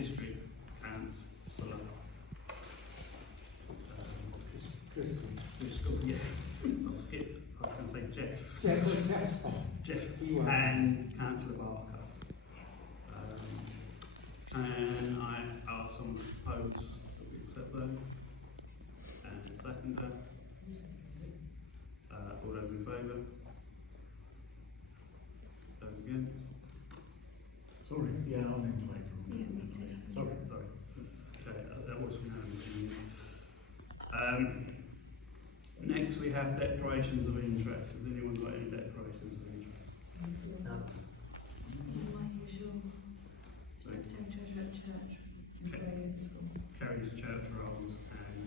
district councillor. Driscoll, yeah. I'll skip. I was going to say Jeff and Councillor Barker. Can I ask someone to propose that we accept them? And second that? All those in favour? Those against? Sorry, yeah, I'm in favour. Sorry. Okay, that was unanimous. Next we have declarations of interest. Has anyone got any declarations of interest? No. My usual secretary, treasurer at church, radio school. Carries church roles and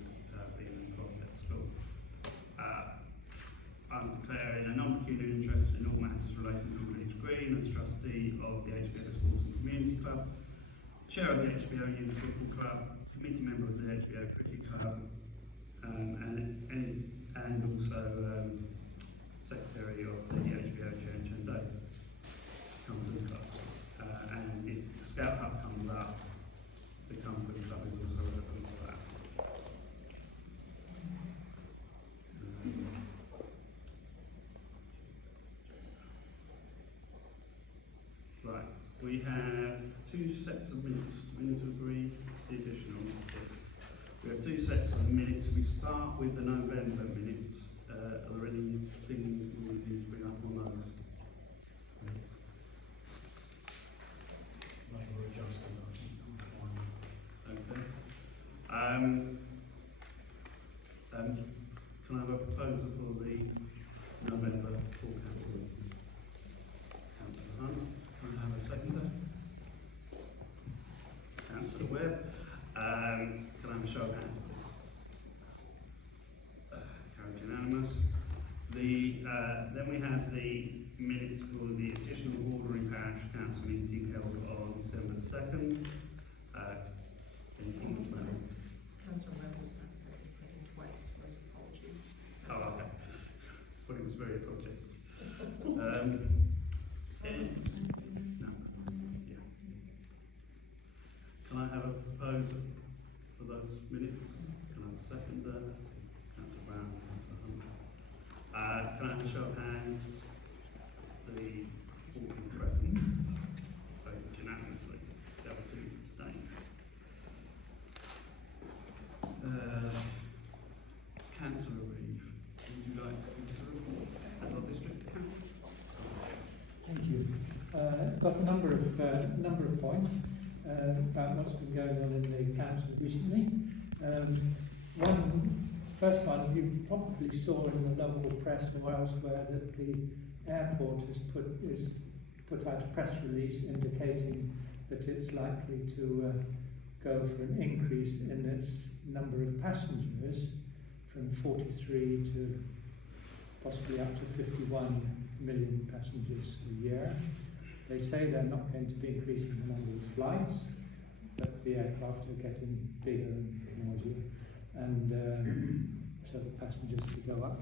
being involved at school. I'm declaring a non-pecuniary interest in all matters relating to Village Green as trustee of the HBO Sports and Community Club, chair of the HBO Youth Football Club, committee member of the HBO Cricket Club, and also secretary of the HBO Church and Day Comfort Club. And if the Scout Hub comes up, the Comfort Club is also relevant for that. Right, we have two sets of minutes. Do we need to agree the additional? Yes. We have two sets of minutes. We start with the November minutes. Are there anything we need to bring up on those? Minor adjustment, I think. Okay. Can I have a proposal for the November full council? Councillor Hunt. Can I have a seconder? Councillor Webb. Can I have a show of hands, please? Carried unanimous. Then we have the minutes for the additional ordering parish council meeting held on December the 2nd. Anything to add? Councillor Webb was accidentally put in twice for his apologies. Oh, okay. But it was very appropriate. No. Yeah. Can I have a proposal for those minutes? Can I have a seconder? Councillor Brown, Councillor Hunt. Can I have a show of hands? The 14 present voted unanimously. The other two abstained. Councillor Reeve, would you like to consider as our district council? Thank you. I've got a number of points about what's been going on in the council recently. First one, you probably saw in the local press or elsewhere that the airport has put out a press release indicating that it's likely to go for an increase in its number of passengers from 43 to possibly up to 51 million passengers a year. They say they're not going to be increasing the number of flights, but the aircraft are getting bigger and noisier, and so the passengers will go up.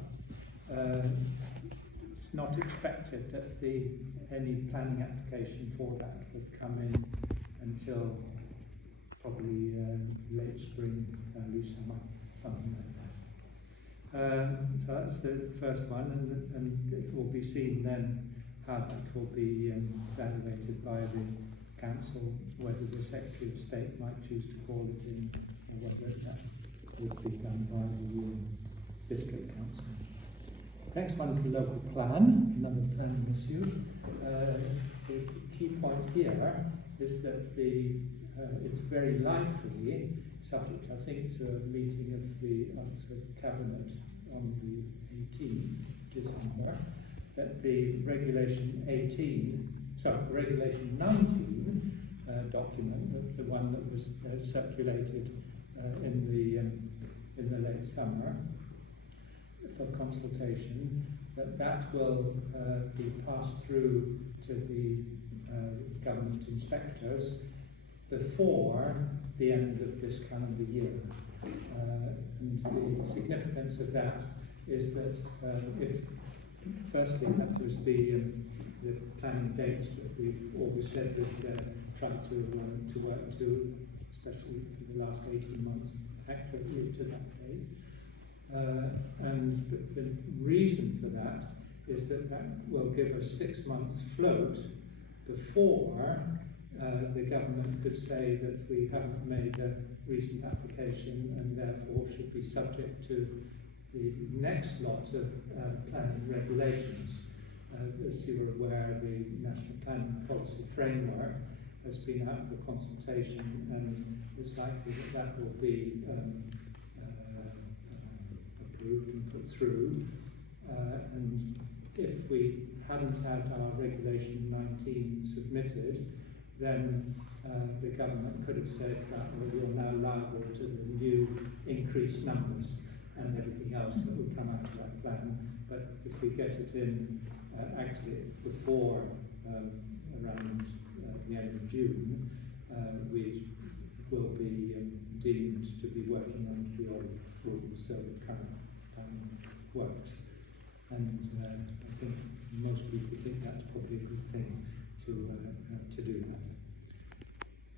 It's not expected that any planning application for that would come in until probably late spring, early summer, something like that. So that's the first one, and it will be seen then how that will be evaluated by the council, whether the Secretary of State might choose to call it in, or whether that would be done by the district council. Next one is the local plan, another planning issue. The key point here is that it's very likely, subject I think to a meeting of the Cabinet on the 18th December, that the Regulation 19 document, the one that was circulated in the late summer for consultation, that will be passed through to the government inspectors before the end of this calendar year. And the significance of that is that if firstly that was the the planning dates that we've always said that tried to work to, especially for the last 18 months, accurately to that date. And the reason for that is that will give us 6 months float before the government could say that we haven't made a recent application and therefore should be subject to the next lot of planning regulations. As you are aware, the National Planning Policy Framework has been out for consultation, and it's likely that that will be approved and put through. And if we hadn't had our Regulation 19 submitted, then the government could have said that you're now liable to the new increased numbers and everything else that would come out of that plan. But if we get it in actually before around the end of June, we will be deemed to be working under the old rules, so the current plan works. And I think most people think that's probably a good thing to do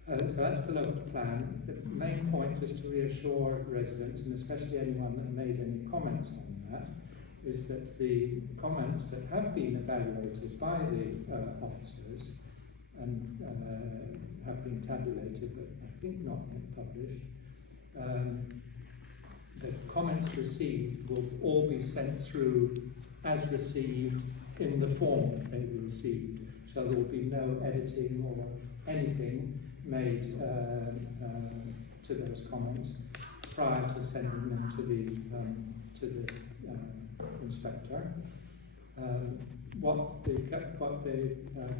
that. So that's the local plan. The main point is to reassure residents, and especially anyone that made any comments on that, is that the comments that have been evaluated by the officers and have been tabulated, but I think not yet published, the comments received will all be sent through as received in the form that they were received. So there will be no editing or anything made to those comments prior to sending them to the inspector. What the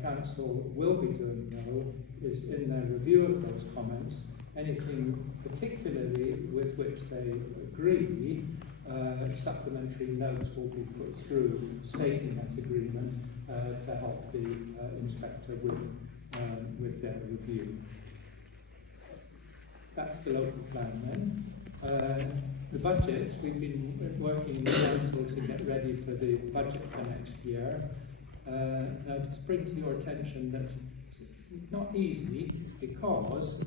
council will be doing though is in their review of those comments, anything particularly with which they agree, supplementary notes will be put through stating that agreement to help the inspector with their review. That's the local plan then. The budget, we've been working in the council to get ready for the budget for next year. Just bring to your attention that it's not easy because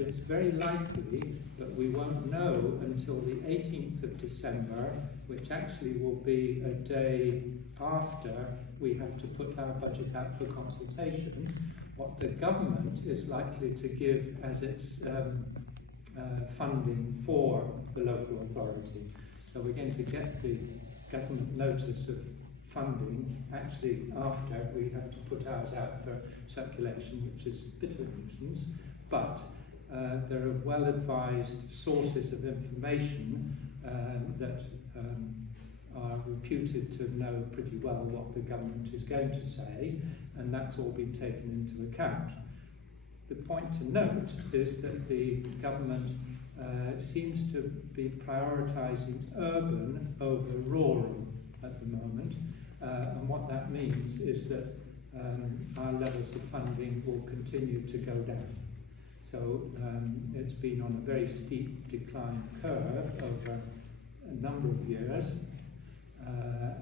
it's very likely that we won't know until the 18th of December, which actually will be a day after we have to put our budget out for consultation, what the government is likely to give as its funding for the local authority. So we're going to get the government notice of funding actually after we have to put ours out for circulation, which is a bit of a nuisance, but there are well-advised sources of information that are reputed to know pretty well what the government is going to say, and that's all been taken into account. The point to note is that the government seems to be prioritising urban over rural at the moment, and what that means is that our levels of funding will continue to go down. So it's been on a very steep decline curve over a number of years,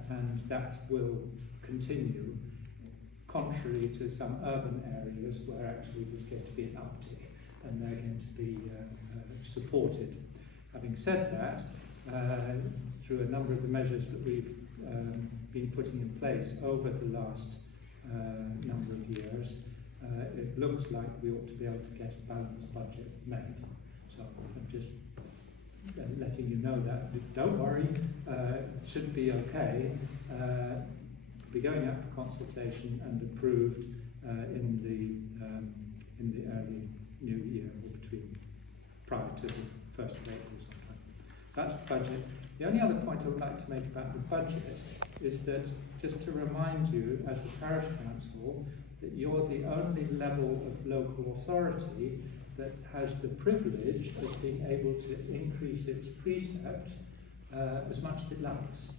and that will continue, contrary to some urban areas where actually there's going to be an uptick and they're going to be supported. Having said that, through a number of the measures that we've been putting in place over the last number of years, it looks like we ought to be able to get a balanced budget made. So I'm just letting you know that. Don't worry, it should be okay. Be going out for consultation and approved in the early new year, or prior to the 1st of April sometime. So that's the budget. The only other point I would like to make about the budget is that, just to remind you as a parish council, that you're the only level of local authority that has the privilege of being able to increase its precept as much as it likes.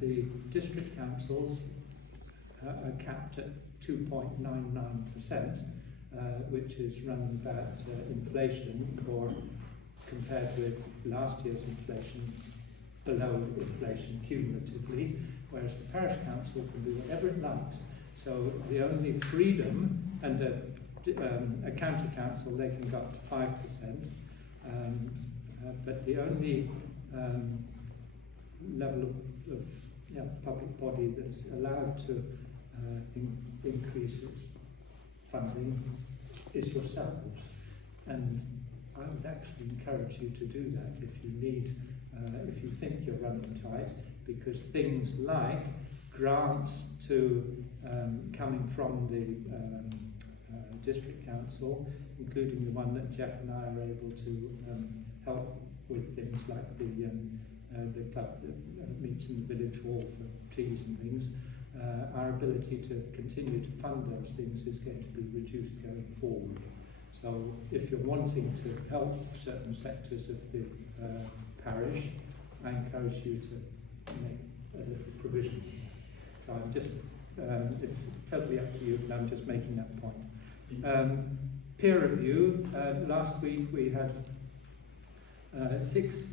The district councils are capped at 2.99%, which is run about inflation, or compared with last year's inflation, below inflation cumulatively, whereas the parish council can do whatever it likes So the only freedom, and a county council, they can go up to 5%, but the only level of public body that's allowed to increase its funding is yourselves. And I would actually encourage you to do that if you need, if you think you're running tight, because things like grants to coming from the district council, including the one that Jeff and I are able to help with, things like the club that meets in the village hall for trees and things. Our ability to continue to fund those things is going to be reduced going forward. So if you're wanting to help certain sectors of the parish, I encourage you to make a little provision. So I'm just, it's totally up to you, but I'm just making that point. Peer review, last week we had 6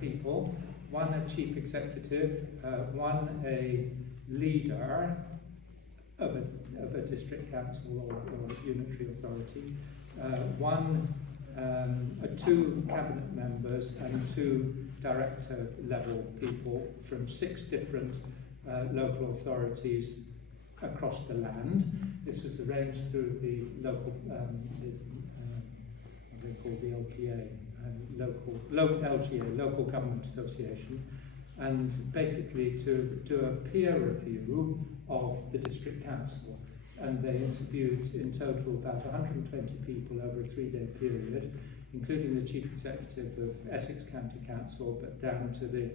people, one a chief executive, one a leader of a district council or unitary authority, two cabinet members and 2 director level people from 6 different local authorities across the land. This was arranged through the local, what they call the LGA, Local Government Association, and basically to do a peer review of the district council. And they interviewed in total about 120 people over a 3-day period, including the chief executive of Essex County Council, but down to the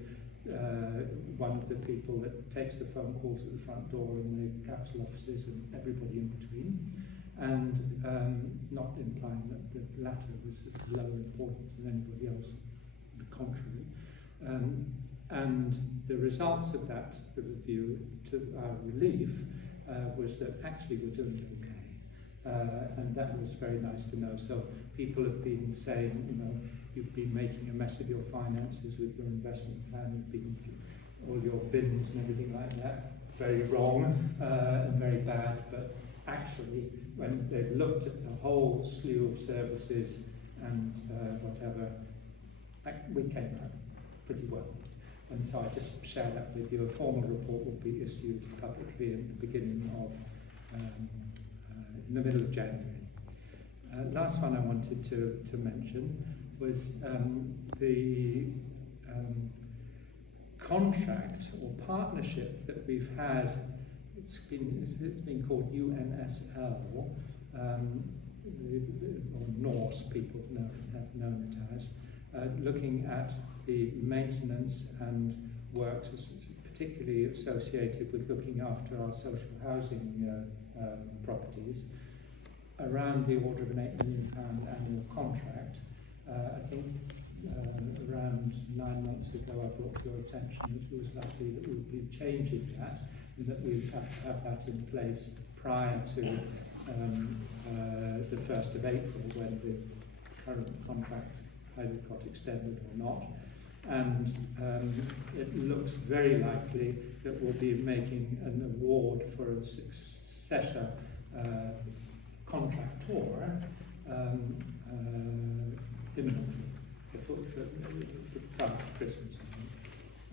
one of the people that takes the phone calls at the front door in the council offices and everybody in between. And not implying that the latter was of lower importance than anybody else, the contrary. And the results of that review, to our relief, was that actually we're doing okay. And that was very nice to know. So people have been saying, you know, you've been making a mess of your finances with your investment plan, you've been all your bins and everything like that, very wrong and very bad, but actually when they've looked at the whole slew of services and whatever, we came out pretty well. And so I just share that with you. A formal report will be issued publicly in the beginning of, in the middle of January. Last one I wanted to mention was the contract or partnership that we've had. It's been called UNSL, or Norse people have known it as, looking at the maintenance and works particularly associated with looking after our social housing properties, around the order of an £8 million annual contract. I think around 9 months ago I brought to your attention that it was likely that we would be changing that, and that we would have to have that in place prior to the 1st of April, when the current contract either got extended or not. And it looks very likely that we'll be making an award for a successor contractor imminently, prior to Christmas,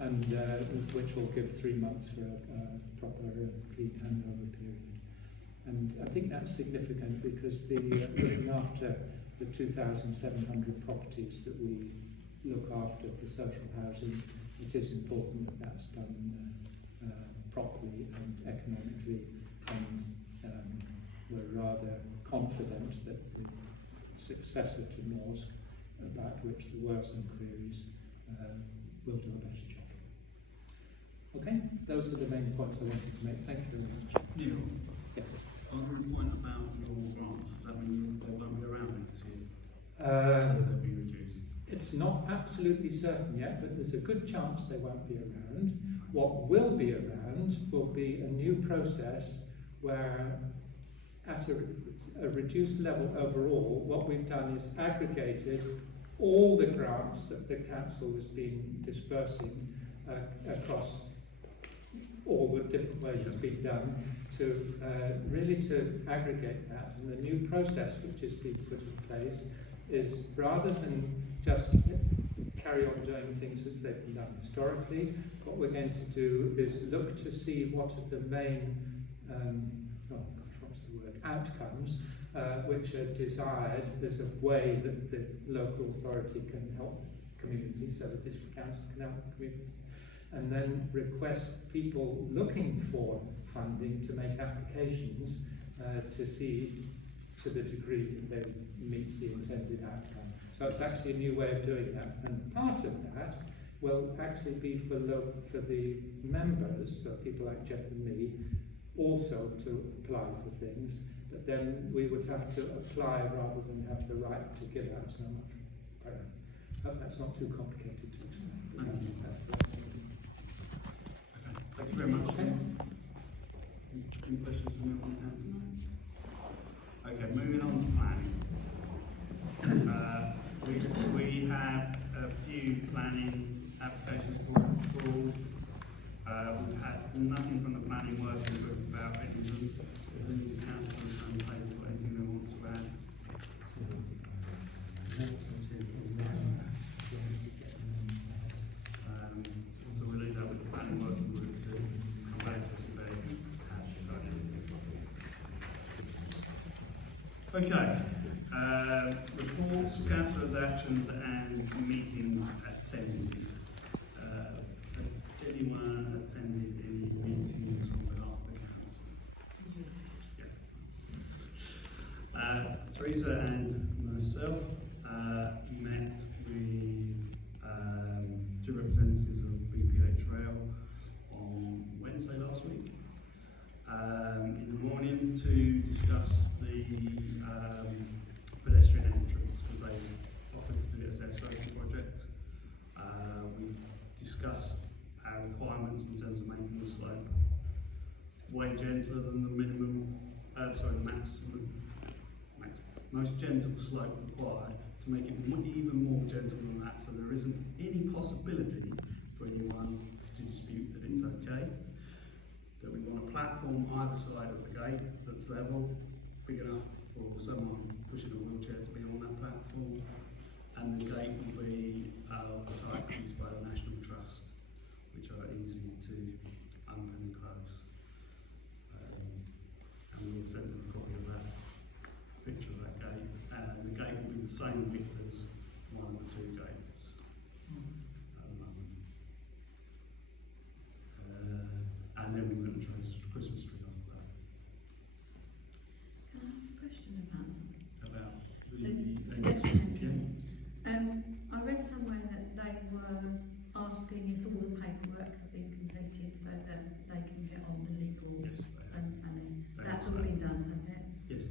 I think, and which will give 3 months for a proper clean handover period. And I think that's significant because the looking after the 2,700 properties that we look after for social housing, it is important that that's done properly and economically, and we're rather confident that the successor to Norsk, about which there were some queries, will do a better job. Okay, those are the main points I wanted to make. Thank you very much. Neil, Yes. on the point about your grants, does that mean they won't be around next year? They'll be reduced? It's not absolutely certain yet, but there's a good chance they won't be around. What will be around will be a new process where, at a reduced level overall, what we've done is aggregated all the grants that the council has been dispersing across all the different ways it's been done, to really to aggregate that, and the new process which has been put in place is rather than just carry on doing things as they've been done historically, what we're going to do is look to see what are the main outcomes which are desired as a way that the local authority can help community, so the district council can help the community, and then request people looking for funding to make applications to see to the degree that they meet the intended outcome. So it's actually a new way of doing that, and part of that will actually be for the members, so people like Jeff and me, also to apply for things, but then we would have to apply rather than have the right to give out so much. I hope that's not too complicated to explain, but that's the way. Okay, thank you very much. Any questions from the council? Okay, moving on to planning. We have a few planning applications brought forward. We've had nothing from the planning working group about any of them. If any of the councillors and ladies got anything they want to add? So we'll leave that with the planning working group to come back to us if they have decided. Okay, reports, councillors' actions and meetings attended. Has anyone attended any meetings on behalf of the council? Yeah. Teresa and myself met with two representatives of BPH Rail on Wednesday last week in the morning to discuss the pedestrian entrance, because they offered to do it as their social project. We've discussed our requirements in terms of making the slope way gentler than the minimum, most gentle slope required, to make it even more gentle than that, so there isn't any possibility for anyone to dispute that it's okay. That we want a platform either side of the gate that's level, big enough for someone pushing a wheelchair to be on that platform, and the gate will be of the type used by the National Trust, which are easy to open and close. And we'll send them a copy of that picture of that gate, and the gate will be the same width as one of the two gates at the moment. And then we're going to try a Christmas tree after that. Can I ask a question about About the pedestrian? I read somewhere that they were asking if all the paperwork had been completed so that they can get on the legal Yes, they have. planning. They That's have. all been done, has it? Yes.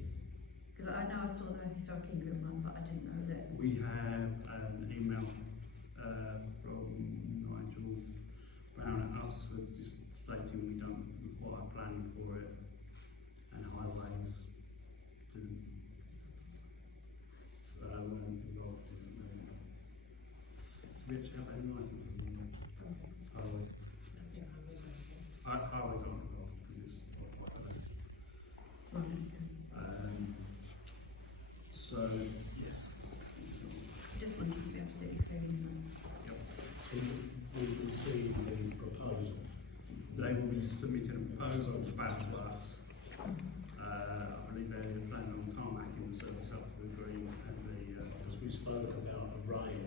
Because I know I saw the Historic England one, but I didn't know that. We have an email from Nigel Brown at us just stating we don't require planning for it, and highways to involved in it. We actually have that in writing from Nigel. Highways. Highways aren't involved because it's off by the so, yes. Just wanted to be absolutely clear in that. Yep. So we will see the proposal. They will be submitting a proposal back to us. I believe they're planning on tarmacking the service up to the green and Because we spoke about a rail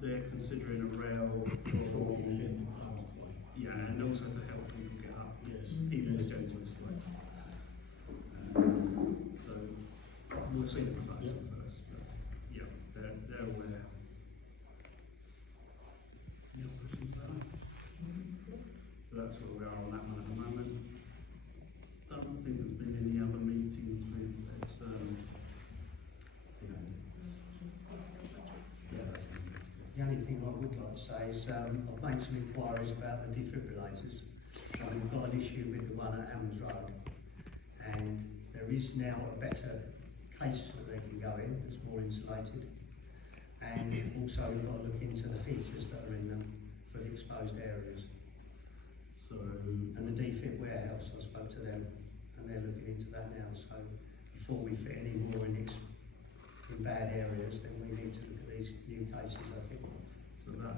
they're considering a rail for for, in the pathway. yeah, and also to help people get up, Yes. even as gentle as slope. So we'll see the proposal first, but yeah, they're aware. Any other questions about that? So that's where we are on that one at the moment. Don't think there's been any other meetings with external. The only thing I would like to say is I've made some inquiries about the defibrillators. We've got an issue with the one at Elms Road, and there is now a better case that they can go in, that's more insulated. And also we've got to look into the heaters that are in them for the exposed areas. So, And the defib warehouse, I spoke to them, and they're looking into that now, so before we fit any more in bad areas, then we need to look at these new cases, I think. so that,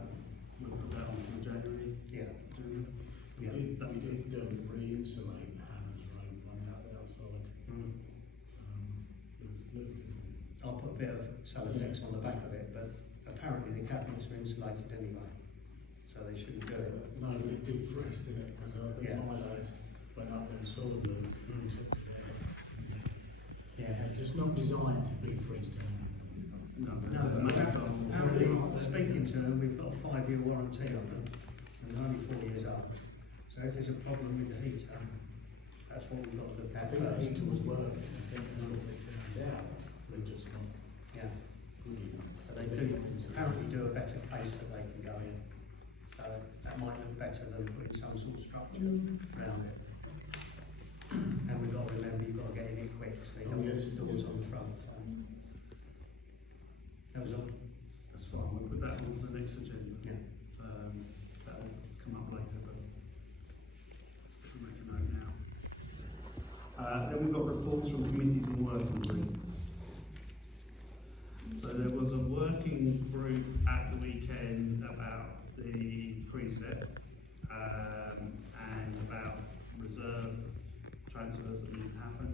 we'll put that on for January. Yeah. January. We did re-insulate Hannah's Road one out the outside. Mm. Luke, I'll put a bit of Celotex on the back of it, but apparently the cabinets are insulated anyway, so they shouldn't do it. no, it did first, didn't it? Because I think Yeah. my lad went up there and saw them, Luke. Mm. He took it out. Yeah. It's just not designed to be freestanding. No, No, apparently, speaking to them, we've got a 5-year warranty on them, and they're only 4 years up. So if there's a problem with the heater, that's what we've got to look I at think the first. heater was working, I think that's what they found out, they're just not Yeah, good enough. so they do apparently do a better case that they can go in. So that might look better than putting some sort of structure around it. And we've got to remember, you've got to get in it quick, so they Oh, don't get yes, doors yes, on the yes. front. So. That was all. That's fine, we'll put that on for the next agenda. Yeah. That'll come up later, but we'll make a note now. Then we've got reports from committees and working group. So there was a working group at the weekend about the precept, and about reserve transfers that need to happen.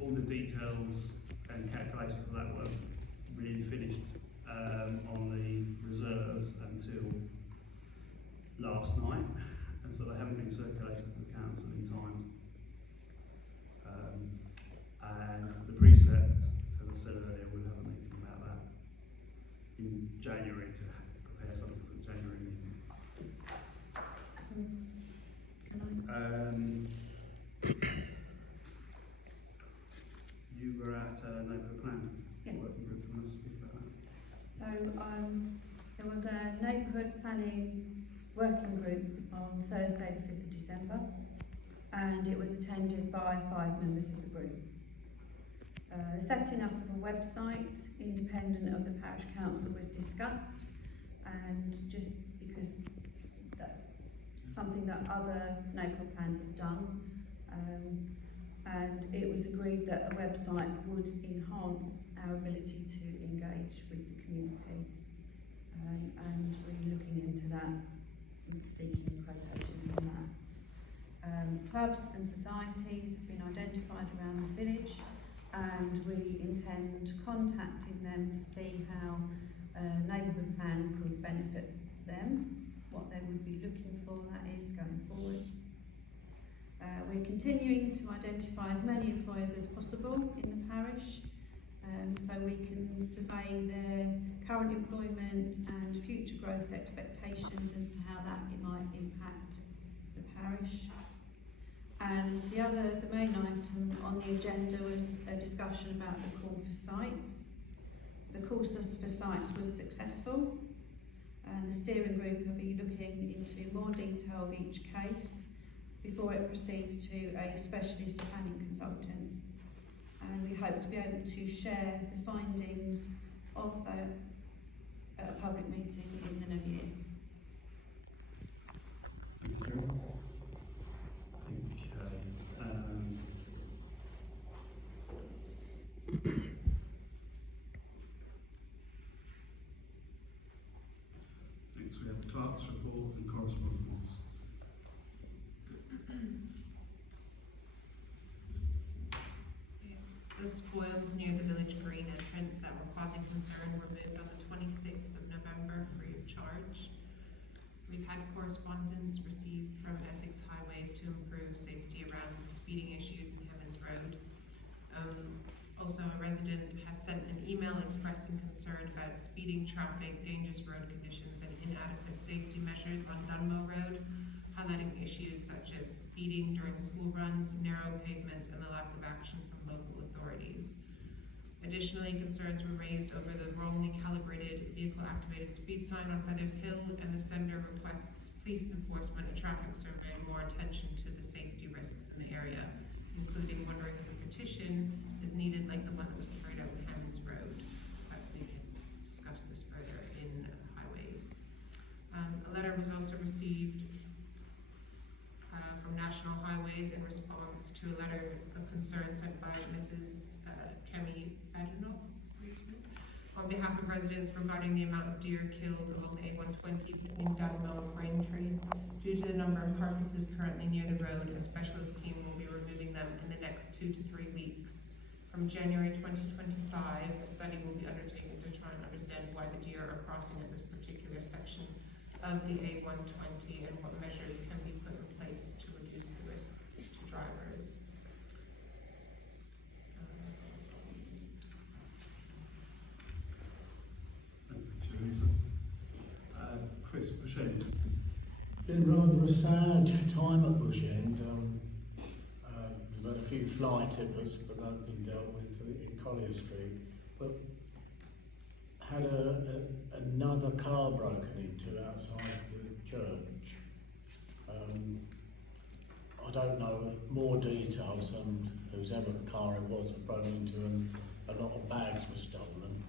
All the details and calculations for that weren't really finished on the reserves until last night, and so they haven't been circulated to the council in time. And the precept, as I said earlier, we'll have a meeting about that in January to prepare something for the January meeting. Can You were at neighbourhood plan Yeah. working group. Do you want to speak about that? there was a neighbourhood planning working group on Thursday the 5th of December, and it was attended by 5 members of the group. The setting up of a website independent of the parish council was discussed, and just because that's something that other neighbourhood plans have done, and it was agreed that a website would enhance our ability to engage with the community, and we're looking into that, seeking quotations on that. Clubs and societies have been identified around the village, and we intend contacting them to see how a neighbourhood plan could benefit them, what they would be looking for, that is, going forward. We're continuing to identify as many employers as possible in the parish, so we can survey their current employment and future growth expectations as to how that might impact the parish. And the main item on the agenda was a discussion about the call for sites. The call for sites was successful, and the steering group will be looking into more detail of each case before it proceeds to a specialist planning consultant. And we hope to be able to share the findings of that at a public meeting in the new year. Thank you. Next we have the clerk's report and correspondence. The spoils near the village green entrance that were causing concern were moved on the 26th of November free of charge. We've had correspondence received from Essex Highways to improve safety around speeding issues in Heavens Road. Also, a resident has sent an email expressing concern about speeding traffic, dangerous road conditions, and inadequate safety measures on Dunmow Road, highlighting issues such as speeding during school runs, narrow pavements, and the lack of action from local authorities. Additionally, concerns were raised over the wrongly calibrated vehicle-activated speed sign on Feathers Hill, and the sender requests police enforcement and traffic survey more attention to the safety risks in the area, including wondering if a petition is needed like the one that was carried out in Hammond's Road. But we can discuss this further in highways. A letter was also received concern sent by Mrs. Kemi Badenoch on behalf of residents regarding the amount of deer killed along the A120 between Dunmow and Braintree. Due to the number of carcasses currently near the road, a specialist team will be removing them in the next 2 to 3 weeks. From January 2025, a study will be undertaken to try and understand why the deer are crossing at this particular section of the A120 and what measures can be put in place to reduce the risk to drivers. Thank you, Teresa. Chris, Bushend. Been rather a sad time at Bush End. We've had a few fly tippers, but they've been dealt with in Collier Street. But had another car broken into outside the church. I don't know more details on whosever car it was broken into, and a lot of bags were stolen.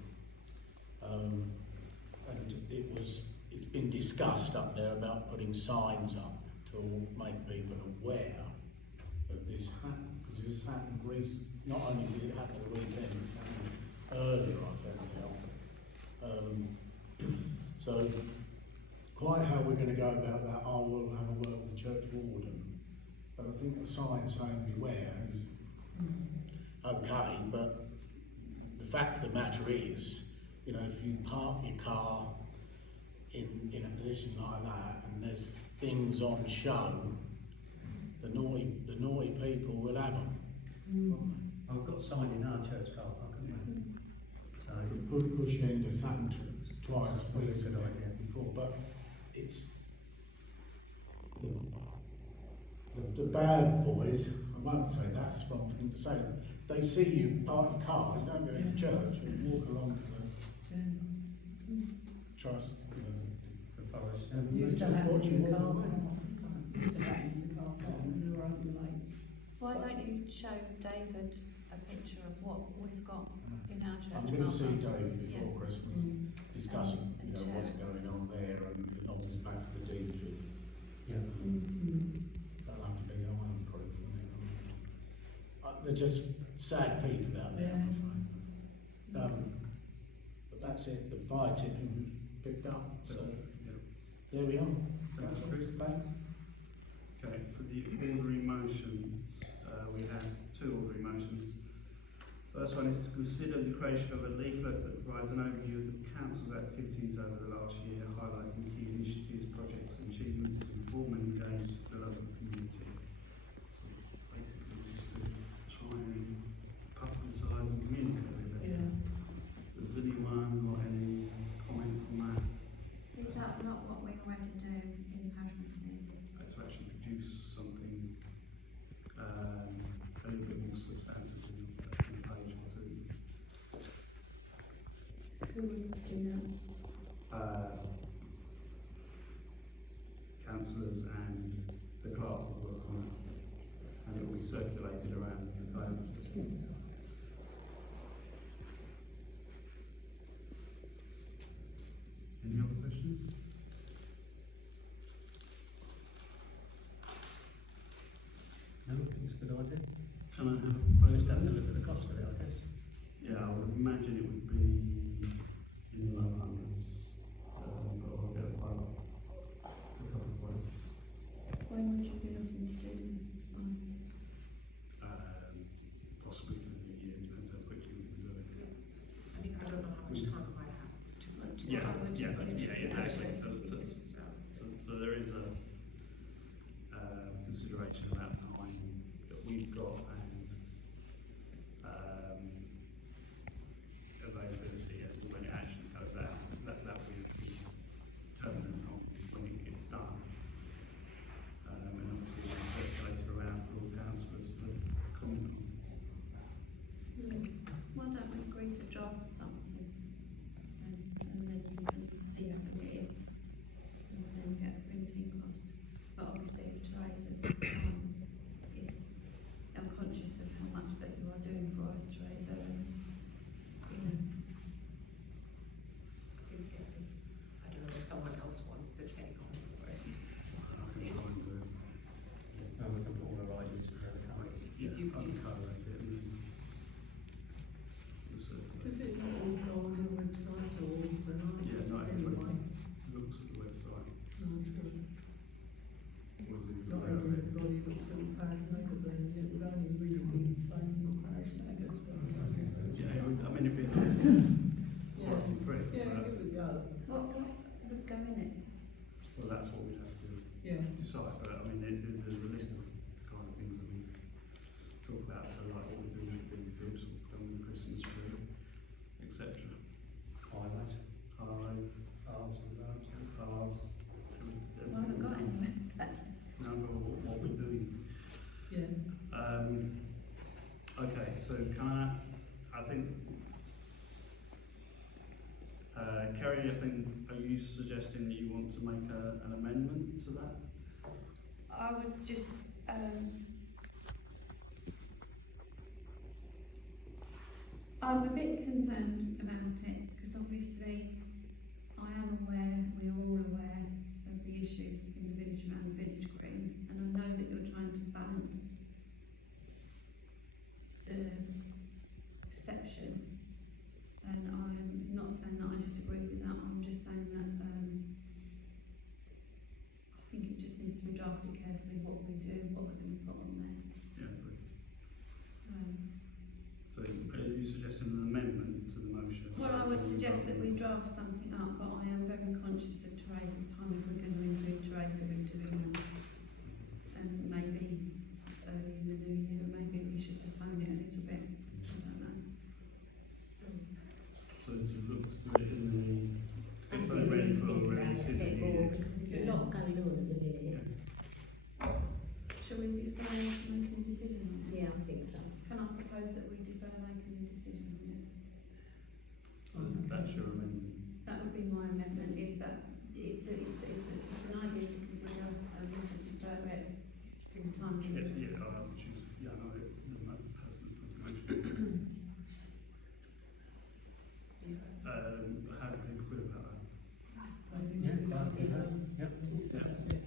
And it's been discussed up there about putting signs up to make people aware of this happen, because this happened not only did it happen the weekend, it's happened earlier, I found out. So quite how we're going to go about that, I will have a word with the church warden. But I think the sign saying beware is okay, but the fact of the matter is, you know, if you park your car in a position like that and there's things on show, the naughty people will have them. I've got a sign in our church car park, haven't we? So, Bush End has happened twice That's a good recently idea. before, but it's the bad boys. I won't say that's the wrong thing to say. They see you park your car, you don't go into church, you walk along to the trust, you know, the forest. Used to Just happen watch in you the car walk park. away. Used to happen in the car park when we were open late. Why don't you show David a picture of what we've got in our church? I'm going to see car park? David before Yeah. Christmas, discussing And you know share what's it. going on there, and obviously back to the deed field. Yeah. That'll have to be their own proof. They're just sad people out there, I'm afraid. But that's it. The fire tipping picked up. So Yeah. there we are. Thanks, That's Chris. thanks. Okay, for the ordinary motions, we have 2 ordinary motions. First one is to consider the creation of a leaflet that provides an overview of the council's activities over the last year, highlighting key initiatives, projects and achievements to inform and engage the local community. So basically it's just to try and publicise and communicate with it. Does anyone got any comments on that? Is that not what we already do in the parish magazine? To actually produce something a little bit more substantive than a page or 2. Who would do that? Councillors and the clerk will work on it, and it will be circulated around the parish. Any other questions? No, I think it's a good idea. Can I have We'll just have to look at the cost of it, I guess. Yeah, I would imagine it would be in the low hundreds, but I'll get a quote for a couple of quotes. Well, that's what we'd have to Yeah. decipher. I mean, there's a list of kind of things that we talk about, so like what we do with the fibs, on the Christmas tree, etc. Highways, Highways, paths and roads. cars. I haven't got anywhere with that. No, but what we're doing. Yeah. Okay, so I think, Kerry, are you suggesting that you want to make an amendment to that? I would just, I'm a bit concerned about it because obviously I am aware, we are all aware of the issues in the village around Village Green, and I know that you're trying to balance the perception, and I'm not saying that I disagree with that, I'm just saying that I think it just needs to be drafted carefully what we do, what we're going to put on there. Yeah, good. Um, So are you suggesting an amendment to the motion? Well, I would suggest that we draft something up, but I am very conscious of Teresa's time. If we're going to include Teresa into it, and maybe early in the new year, maybe we should postpone it a little bit. I don't know. So to look to do it in the, I it's think we ready need to for think about release it a in the bit new more year. because there's a lot going on at the minute. Shall we defer making a decision on it? Yeah, I think so. Can I propose that we defer making a decision on it? That's your amendment. That would be my amendment. Is that it's an idea to consider, and we can defer it in time. Yeah, I would choose, yeah, I know it, no personal information. How do people feel about that? I think Yeah, we that would be should, good. Yep. that's it.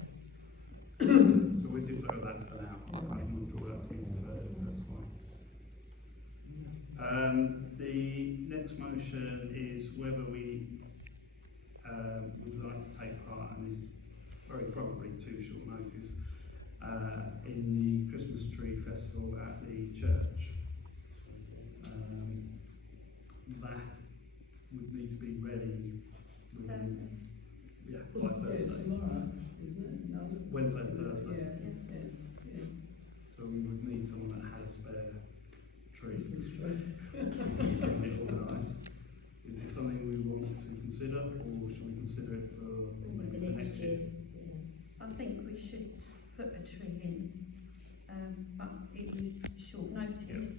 So we defer that for now. I can draw that to be deferred, that's fine. The next motion is whether we would like to take part, and this is very probably too short notice, in the Christmas tree festival at the church. That would need to be ready Thursday. yeah, by Yeah, it's Thursday. tomorrow, isn't it? No. Wednesday, Thursday. Yeah. So we would need someone that had a spare tree. Christmas tree. Organised. Is it something we want to consider, or should we consider it for maybe the next year? I think we should put a tree in, but it is short notice.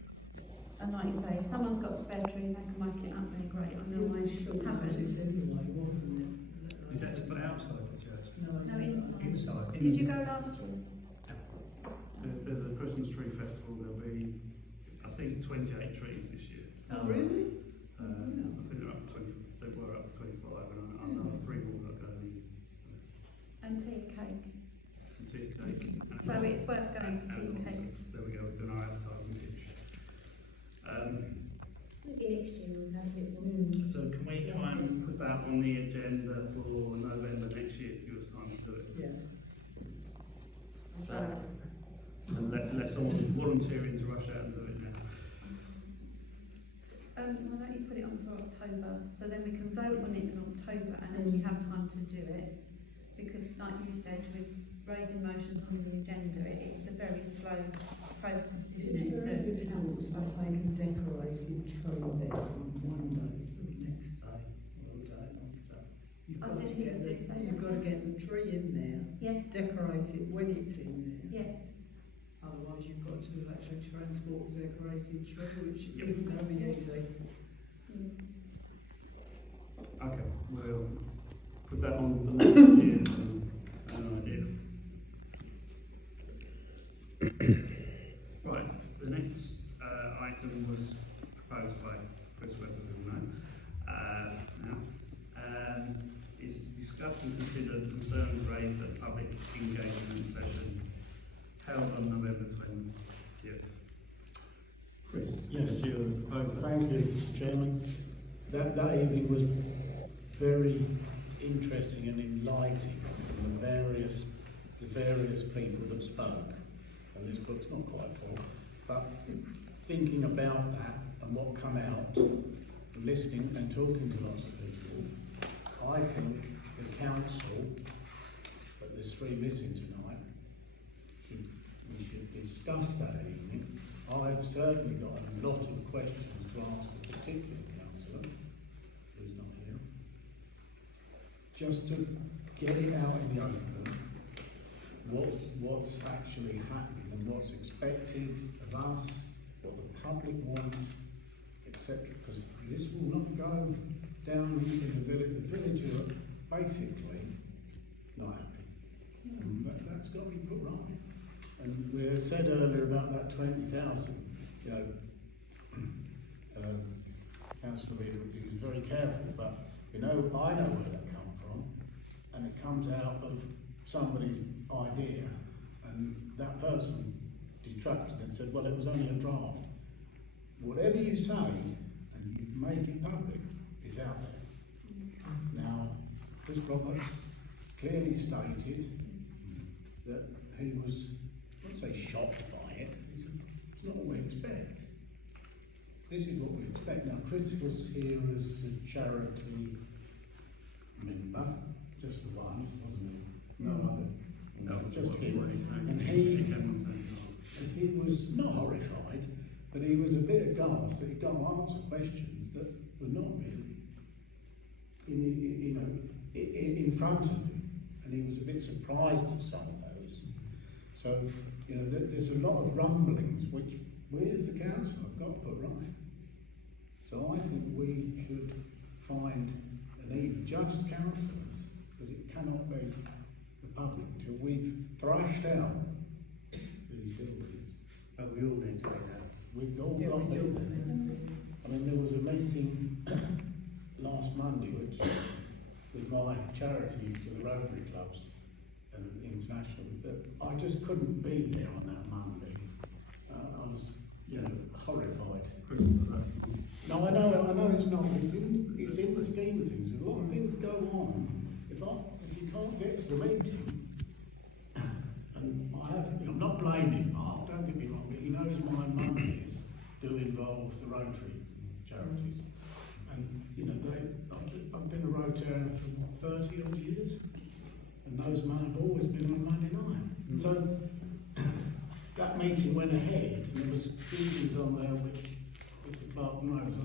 And like you say, if someone's got a spare tree, they can make it up, then great. I know I haven't. It's anyway, wasn't it? Is that to put outside the church? No, No, inside. Inside? Did you go last year? There's a Christmas tree festival, there'll be, I think, 28 trees this year. Oh, really? I think they're up to 20, they were up to 25, and I know 3 more that are going And tea and cake. in tea and cake. So it's worth going for tea and also, cake. there we go, we've done our advertising pitch. Maybe next year we'll have a bit more. So can we try and put that on the agenda for November next year to give us time to do it? Yeah. And let someone who's volunteering to rush out and do it now. Why don't you put it on for October, so then we can vote on it in October and actually have time to do it? Because like you said, with raising motions on the agenda, it's a very slow process, It's isn't it? very that difficult to council make a decorated tree there on one day, next day, or a day after. You've I got to didn't hear get you the- say You've that. got to get the tree in there, Yes, decorate it when it's in there. yes. Otherwise, you've got to actually transport the decorated tree, which Yep. isn't going to be easy. Okay, we'll put that on for next year and an idea. Right, the next item was proposed by Chris Webber, we know, is to discuss and consider concerns raised at public engagement session held on November 20th. Chris, Yes. your proposal. Thank you, Mr. Chairman. That evening was very interesting and enlightening from the various people that spoke. And this book's not quite full, but thinking about that and what come out, listening and talking to lots of people, I think the council there's 3 missing tonight. We should discuss that evening. I've certainly got a lot of questions to ask a particular councillor who's not here. Just to get it out in the open, what's actually happening and what's expected of us, what the public want, etc. Because this will not go down in the village. The village are basically not happy, and that's got to be put right. And we said earlier about that 20,000. You know, Councillor Reid, he was very careful, but you know, I know where that come from, and it comes out of somebody's idea, and that person detracted and said, well, it was only a draft. Whatever you say, and you make it public, is out there. Now, Chris Roberts clearly stated that he was, I wouldn't say shocked by it, it's not what we expect. This is what we expect. Now, Chris was here as a charity member, just the one, wasn't he? No other. No, Just what- him. what he- And he was not horrified, but he was a bit aghast that he got to answer questions that were not really in front of him, and he was a bit surprised at some of those. So, you know, there's a lot of rumblings which we as the council have got to put right. So I think we should find and need just councillors, because it cannot be the public until we've thrashed out these buildings. But we all need to be there. We've all got to be there. I mean, there was a meeting last Monday which with my charity to the Rotary Clubs and International, that I just couldn't be there on that Monday. I was, you know, horrified. Christmas, that's No, I know it's not. It's in the scheme of things. A lot of things go on. If you can't get to the meeting, and I'm not blaming Mark. Don't get me wrong, but he knows my Mondays do involve the Rotary charities, and you know I've been a Rotarian for 30 odd years, and those money have always been on Monday night. So that meeting went ahead, and there was feelings on there which the clerk knows.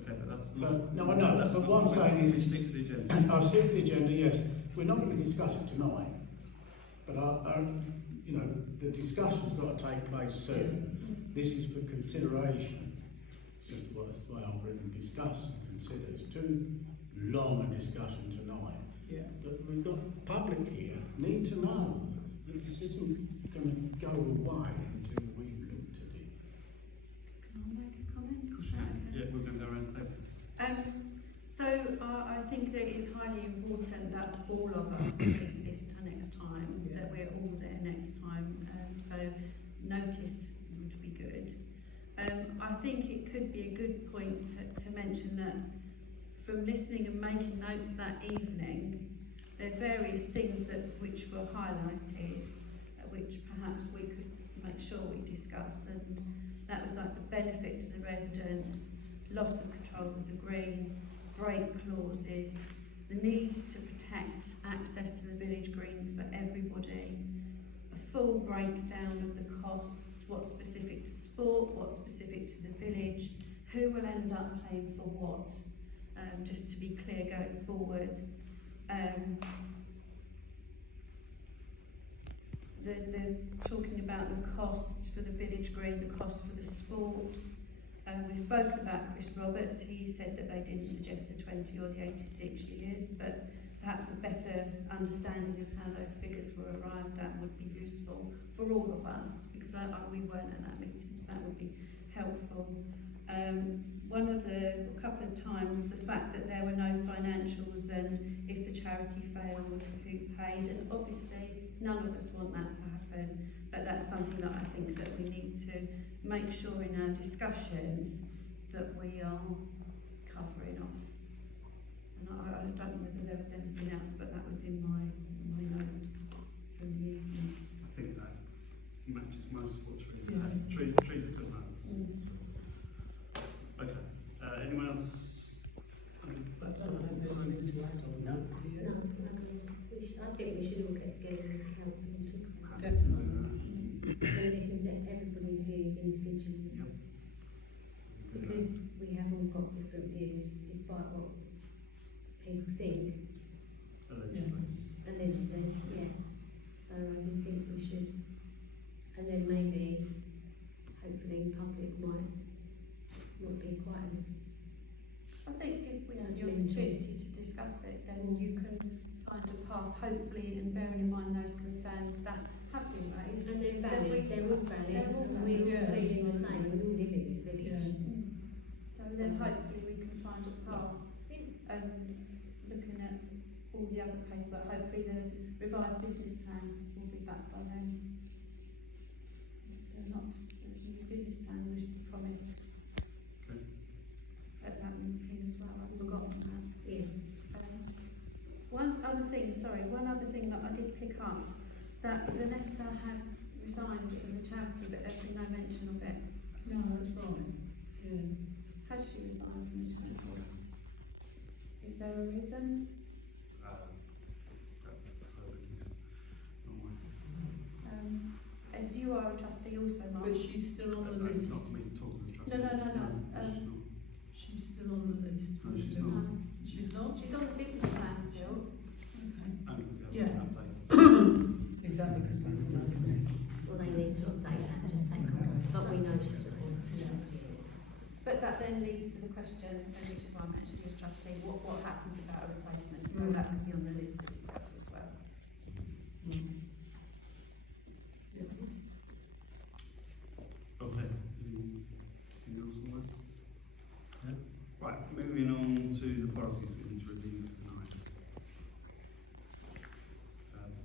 okay, but that's So, not. no, I know, that's but not what I'm the way saying we is- stick to the agenda. I'll stick to the agenda, yes. We're not going to discuss it tonight, but you know, the discussion's got to take place soon. This is for consideration. It's just that's the way I've written discuss and consider. It's too long a discussion tonight. Yeah. But we've got public here need to know that this isn't going to go away until we've looked at it. Can I make a comment? Is that okay? Yeah, we're going to go around the table. So I think that it's highly important that all of us meet this next time, that we're all there next time. So notice would be good. I think it could be a good point to mention that from listening and making notes that evening, there are various things which were highlighted, which perhaps we could make sure we discussed, and that was like the benefit to the residents, loss of control of the green, break clauses, the need to protect access to the village green for everybody, a full breakdown of the costs, what's specific to sport, what's specific to the village, who will end up paying for what, just to be clear going forward. The talking about the costs for the village green, the cost for the sport. We've spoken about Chris Roberts. He said that they didn't suggest the 20 or the 86 years, but perhaps a better understanding of how those figures were arrived at would be useful for all of us, because we weren't at that meeting, so that would be helpful. A couple of times, the fact that there were no financials and if the charity failed, who paid, and obviously none of us want that to happen, but that's something that I think that we need to make sure in our discussions that we are covering off. And I don't know whether there was anything else, but that was in my notes from the evening. I think that matches most of what's really Yeah. trees are good ones. Okay. Anyone else? I don't know, there's anything to add on that. No, I think we should listen to everybody's views individually. Yep. Because we have all got different views, despite what people think, allegedly, yeah. So I do think we should, and then maybe, hopefully, public might not be quite as, I think if we have the Judgmental. opportunity to discuss it, then you can find a path, hopefully, and bearing in mind those concerns that have been raised. and they're Then valid, they're all valid, they're all and we all valid. feeling the same, we all live in this village. So then hopefully we can find a path, looking at all the other paperwork, hopefully the revised business plan will be back by then. So not, the business plan was promised Okay. at that meeting as well, I've forgotten that. Yeah. One other thing that I did pick up, that Vanessa has resigned from the charity, but there's been no mention of it. No, that's right. Yeah. Has she resigned from the charity? Is there a reason? That's her business, not mine. As you are a trustee also, Mark. But she's still on the It's list. not me talking to the trustee. No. she's not. She's still on the list. No, she's not. She's not? She's on the business plan still. Okay. Only because it Yeah. hasn't been updated. Is that because it's an open? Well, they need to update that and just take on, but we know she's within. But that then leads to the question, and which is why I'm actually as trustee, what happens about a replacement? So that could be on the list to discuss as well. Okay. Anything else on that? No. Right, moving on to the policies we need to review tonight.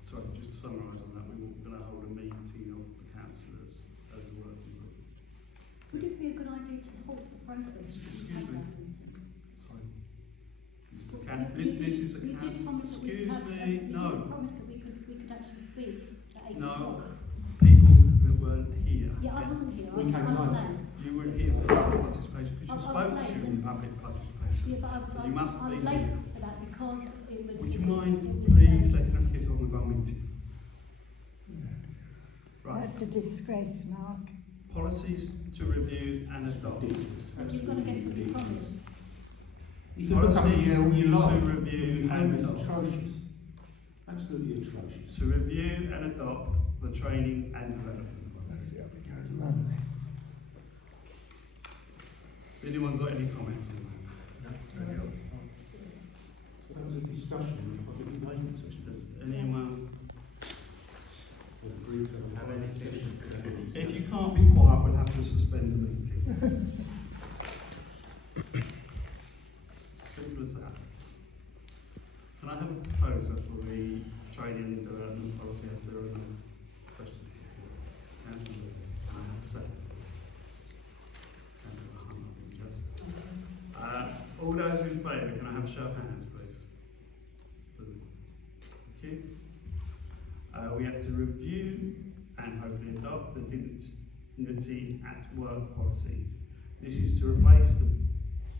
Sorry, just to summarise on that, we were going to hold a meeting of the councillors as a working group. Would it be a good idea to halt the process? Excuse me. Sorry. This is a You did- this is a you did promise that we excuse could have- me, you no. did promise that we could actually speak at 8 No. o'clock. People that weren't here. Yeah, I wasn't here, I We was came live. late. You weren't here for public participation because I you was spoke late, during didn't I? public participation. Yeah, but I was, So you must I was be late here. for that because it was. Would you mind it was, please letting us get on with our meeting? Right, That's a disgrace, Mark. policies to review and adopt. And you've got to get to the promise. You can look up Policies here all you to like. review and It's adopt. atrocious. Absolutely atrocious. To review and adopt the training and development policy. Has anyone got any comments on that? So that was a discussion in the public engagement session. Does anyone have anything? If you can't be quiet, we'll have to suspend the meeting. Simple as that. Can I have a proposer for the training and development policy as there are no questions? Councillor Wood, can I have a second? Councillor Hunt, I think just. All those in favour, can I have a show of hands, please? Thank you. We have to review and hopefully adopt the dignity at work policy. This is to replace the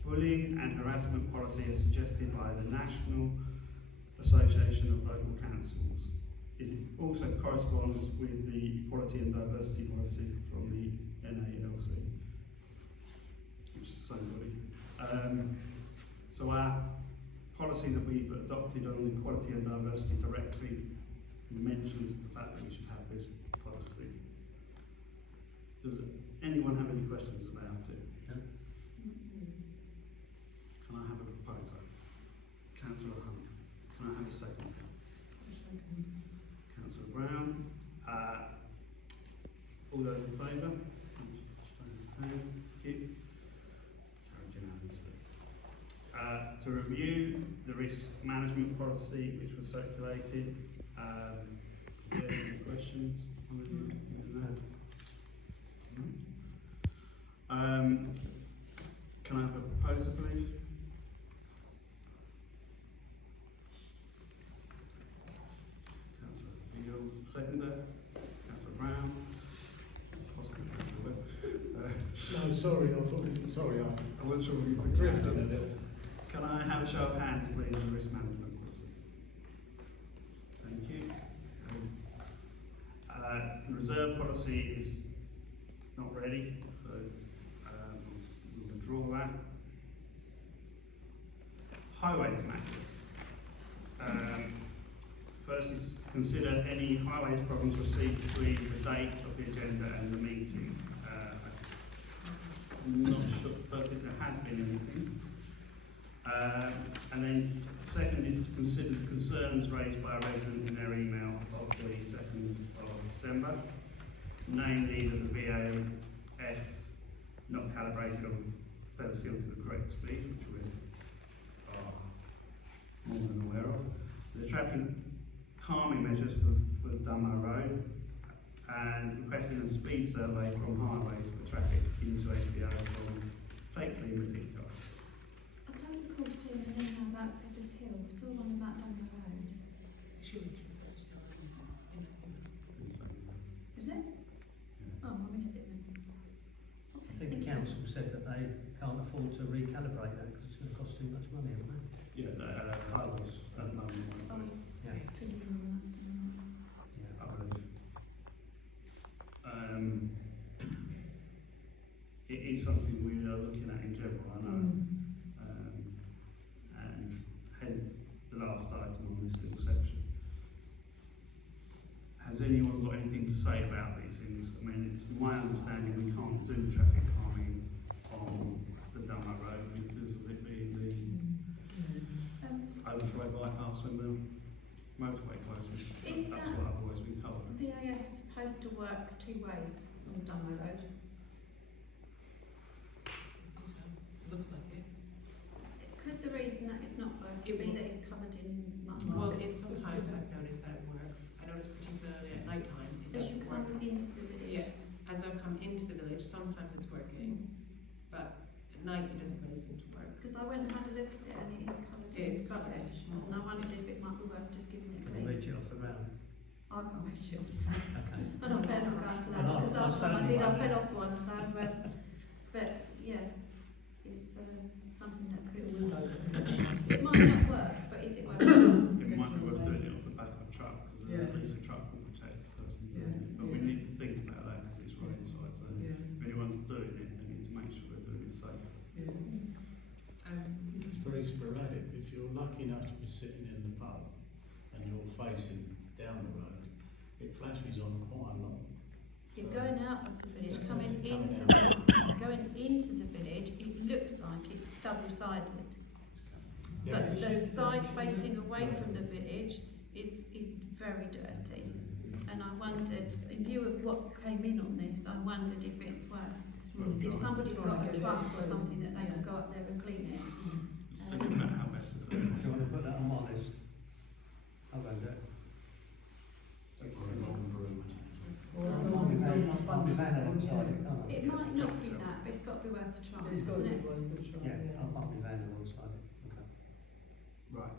bullying and harassment policy as suggested by the National Association of Local Councils. It also corresponds with the equality and diversity policy from the NALC, which is the same body. So our policy that we've adopted on equality and diversity directly mentions the fact that we should have this policy. Does anyone have any questions about it? No. Can I have a proposer? Councillor Hunt. Can I have a second? Councillor Brown. All those in favour? Thank you. Carried unanimously. To review the risk management policy which was circulated. Do you have any questions? Can I have a proposer, please? Councillor Beale, seconder. Councillor Brown. Possibly Councillor Webb. No, sorry, I thought, sorry, I wasn't sure we I were drifted a little. Can I have a show of hands, please, on the risk management policy? Thank you. The reserve policy is not ready, so we'll withdraw that. Highways matters. First is consider any highways problems received between the date of the agenda and the meeting. I'm not sure, don't think there has been anything. And then second is to consider the concerns raised by a resident in their email of the 2nd of December, namely that the VAS not calibrated on feather seal to the correct speed, which we are more than aware of. The traffic calming measures for Dunmow Road, and requesting a speed survey from highways for traffic into HBO from Takeley in particular. I don't recall seeing an email about Feathers Hill, I saw one about down the road. Is it? Oh, I missed it then. I think the council said that they can't afford to recalibrate that because it's going to cost too much money, haven't they? Yeah, the highways at the moment. Oh, Yeah. couldn't remember that. Yeah. It is something we are looking at in general, I know, and hence the last item on this little section. Has anyone got anything to say about these things? I mean, it's my understanding we can't do traffic calming on the Dunmow Road because of it being the overflow bypass when the motorway closes. Is That's that- what I've always been told. VAS supposed to work two ways on Dunmow Road. Looks like it. Could the reason that it's not working be that it's covered in mud? Well, it sometimes I've noticed that it works. I notice particularly at night time, it As you doesn't come work. into the village? Yeah, as I come into the village, sometimes it's working, but at night it doesn't really seem to work. Because I went and had a look at it and it is covered in It's covered. flesh. And I wondered if it might be worth just giving it a Can you clean. reach it off the ground? I can't reach it. Okay. And I better not go up Well, because I last time I certainly did, I won't. fell off one, so, but yeah, it's something that could, it might not work, but is it worth it? It might be worth doing it off the back of a truck, because at least a truck will protect the person. But we need to think about that, because it's right inside, so if anyone's doing it, they need to make sure they're doing it safe. It's very sporadic. If you're lucky enough to be sitting in the pub and you're facing down the road, it flashes on quite a lot. You're going out of the village, Yeah, coming it's coming into the village, it looks like it's double-sided. But the side facing away from the village is very dirty. And I wondered, in view of what came in on this, I wondered if it's worth, if somebody's got a truck or something that they could go up there and clean it. Just think about how best to do Do it. you want to put that on my list? I'll go there. I'll be van alongside it, can't I? It might not be that, but it's got to be worth a try, It's got to isn't be it? worth a try. Yeah, I'll be van alongside it. Okay. Right.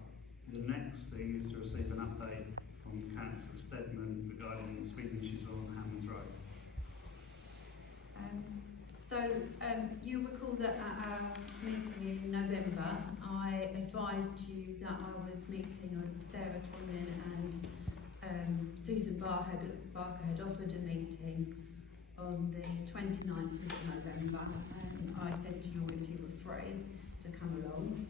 The next thing is to receive an update from Councillor Stedman regarding the speeding issues on Hammonds Road. You recall that at our meeting in November, I advised you that I was meeting on Sarah Tomlin and Susan Barker had offered a meeting on the 29th of November, and I said to you if you were free to come along.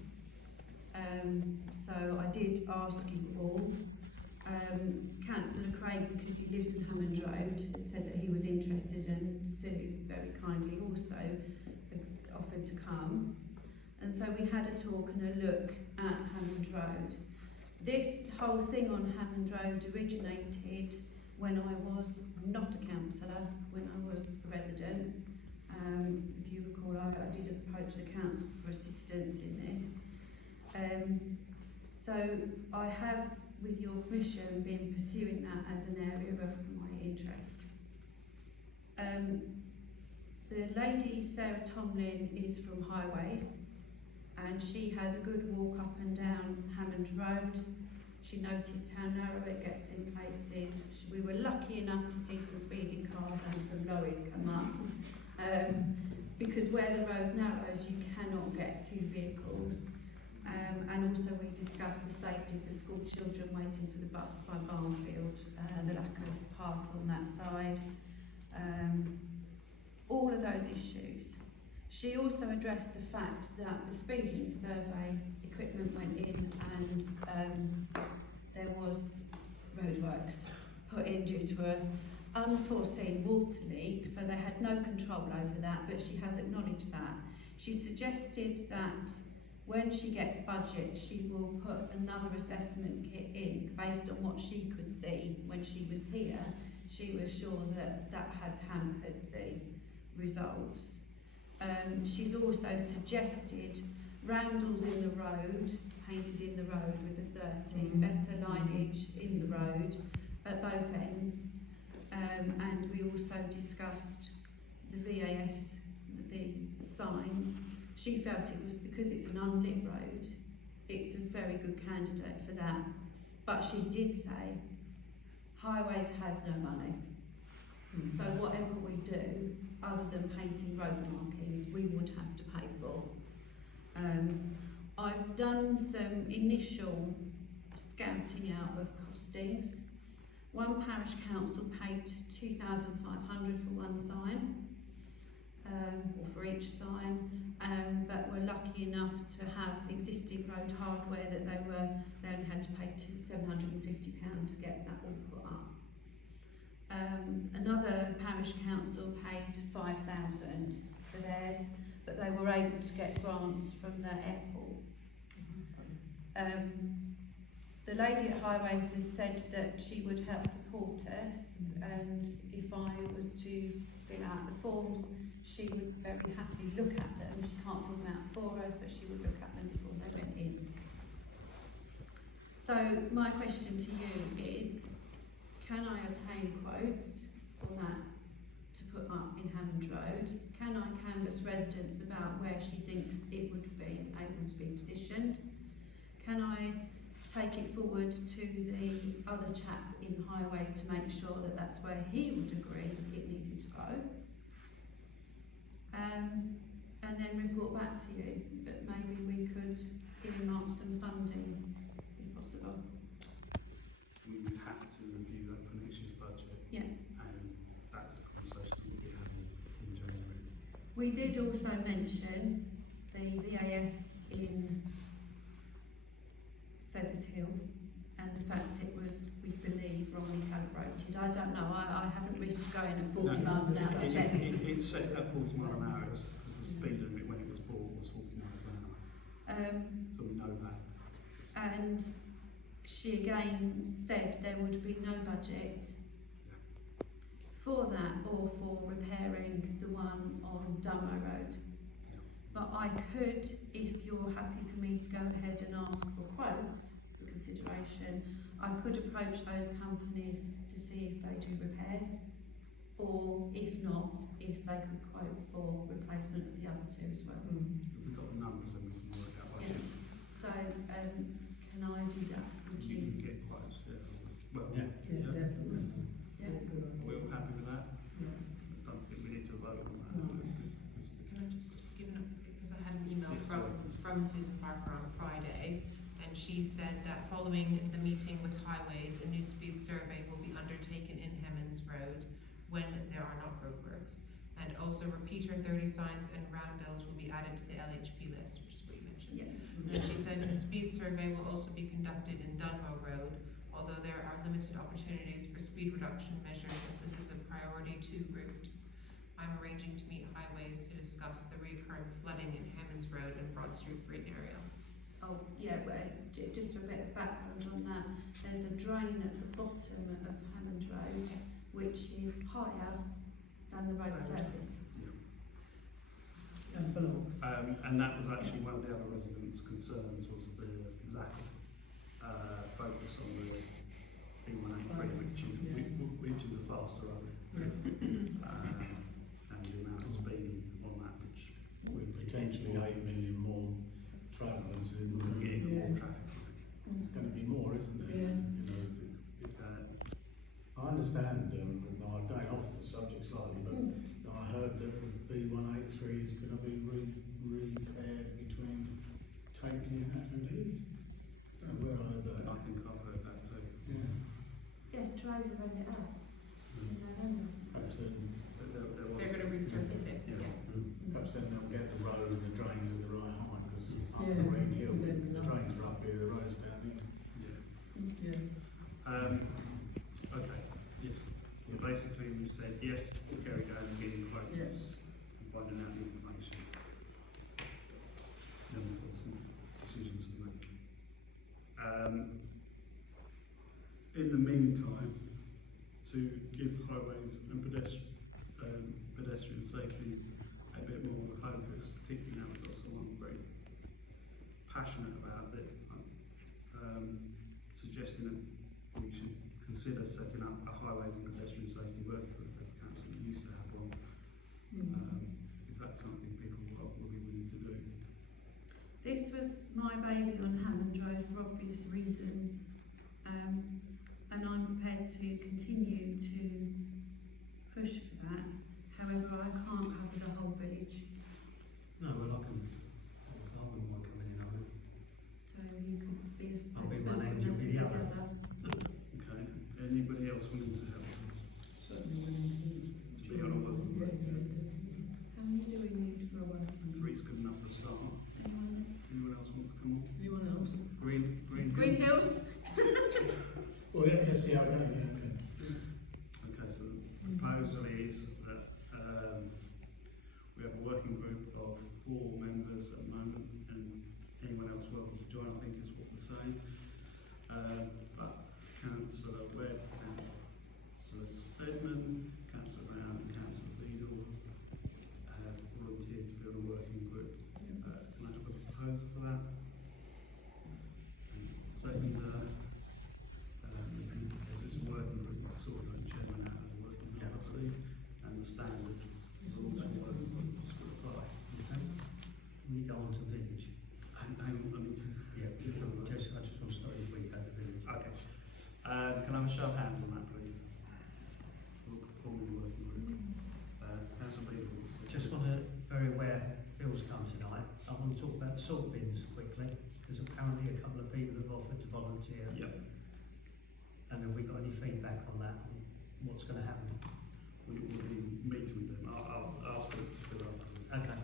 So I did ask you all. Councillor Craig, because he lives in Hammond Road, said that he was interested, and Sue very kindly also offered to come. And so we had a talk and a look at Hammond Road. This whole thing on Hammond Road originated when I was not a councillor, when I was a resident. If you recall, I did approach the council for assistance in this. So I have, with your permission, been pursuing that as an area of my interest. The lady, Sarah Tomlin, is from Highways, and she had a good walk up and down Hammond Road. She noticed how narrow it gets in places. We were lucky enough to see some speeding cars and some lorries come up. Because where the road narrows, you cannot get two vehicles. And also we discussed the safety of the school children waiting for the bus by Barnfield, the lack of path on that side. all of those issues. She also addressed the fact that the speeding survey equipment went in and there was roadworks put in due to an unforeseen water leak, so they had no control over that, but she has acknowledged that. She suggested that when she gets budget, she will put another assessment kit in based on what she could see when she was here. She was sure that that had hampered the results. She's also suggested roundels in the road, painted in the road with the 30, better lineage in the road at both ends. And we also discussed the VAS, the signs. She felt it was because it's an unlit road, it's a very good candidate for that. But she did say, Highways has no money. So whatever we do, other than painting road markings, we would have to pay for. I've done some initial scouting out of costings. One parish council paid $2,500 for one sign, or for each sign, but were lucky enough to have existing road hardware that they only had to pay £750 to get that all put up. Another parish council paid $5,000 for theirs, but they were able to get grants from the airport. The lady at Highways has said that she would help support us, and if I was to fill out the forms, she would very happily look at them. She can't fill them out for us, but she would look at them before they went in. So my question to you is, can I obtain quotes on that to put up in Hammond Road? Can I canvass residents about where she thinks it would be able to be positioned? Can I take it forward to the other chap in Highways to make sure that that's where he would agree it needed to go? And then report back to you, but maybe we could earmark some funding if possible. We would have to review that for next year's budget. Yeah. And that's a conversation we'll be having in January. We did also mention the VAS in Feathers Hill and the fact it was, we believe, wrongly calibrated. I don't know, I haven't risked going at 40 miles an hour to check. It's set at 40 miles an hour, because the speed limit when it was bought was 40 miles an hour. So we know that. And she again said there would be no budget for that or for repairing the one on Dunmo Road. But I could, if you're happy for me to go ahead and ask for quotes for consideration, I could approach those companies to see if they do repairs, or if not, if they could quote for replacement of the other two as well. We've got the numbers and we can work out what Yeah. So, can I do that? Would you you? can get quotes. Yeah. Well, Yeah. Yeah, definitely. Yeah. Good idea. we're all happy with that. Yeah. I don't think we need to vote on that. No. Can I just give an update, because I had an email from Susan Parker on Friday, and she said that following the meeting with Highways, a new speed survey will be undertaken in Hemmons Road when there are not roadworks. And also repeater 30 signs and roundels will be added to the LHP list, which is what you mentioned. Yeah. And she said a speed survey will also be conducted in Dunmo Road, although there are limited opportunities for speed reduction measures as this is a priority 2 route. I'm arranging to meet Highways to discuss the recurring flooding in Hemmons Road and Broad Street Green area. Oh, yeah, well, just for a bit of background on that, there's a drain at the bottom of Hammond Road, which is higher than the road surface. And below. And that was actually one of the other residents' concerns, was the lack of focus on the B183, which is a faster road. And the amount of speed on that, which With potentially 8 million more travellers in we're getting Yeah. more traffic. It's going to be more, isn't it? Yeah. You know, I understand, I'm going off the subject slightly, but I heard that the B183 is going to be repaired between Takeley and Hatfield Heath. Don't know where I heard that. I think I've heard that too. Yeah. Yes, Teresa read it up in November. Perhaps then, But there was They're going to resurface in the meantime, to give highways and pedestrian safety a bit more of a focus, particularly now we've got someone very passionate about it, suggesting that we should consider setting up a highways and pedestrian safety work group as the council used to have one. Is that something people will be willing to do? This was my baby on Hammond Drive for obvious reasons, and I'm prepared to continue to push for that. However, I can't cover the whole village, No, well, I wouldn't mind coming in on it. so you could be a I'll be spokesman one for end, you'll be the other. Okay, anybody else willing to help? Certainly willing to. To be on a working group? How many do we need for a work? Three's good enough for a start. Anyone else want to come on? Anyone else? Green Hills? Well, yeah, let's see how it goes. Okay, so the proposal is that we have a working group of 4 members at the moment, and anyone else welcome to join, I think is what we're saying. But Councillor Webb, Councillor Stedman, Councillor Brown and Councillor Beadle have volunteered to be on a working group. Can I have a proposal for that? And second, there's this working group, sort of like chairman out of the working group, I see, and the standard rules for working groups will apply. Okay. We go on to village. Hang on, I need to. Yeah, I just want to start you week at the village. Okay. Can I have a show of hands on that, please? Forming the working group. Councillor Beadle. Just want to, very aware Phil's come tonight, I want to talk about salt bins quickly, because apparently a couple of people have offered to volunteer. Yep. And have we got any feedback on that, and what's going to happen? We will be meeting with them. I'll speak to Phil afterwards. Okay.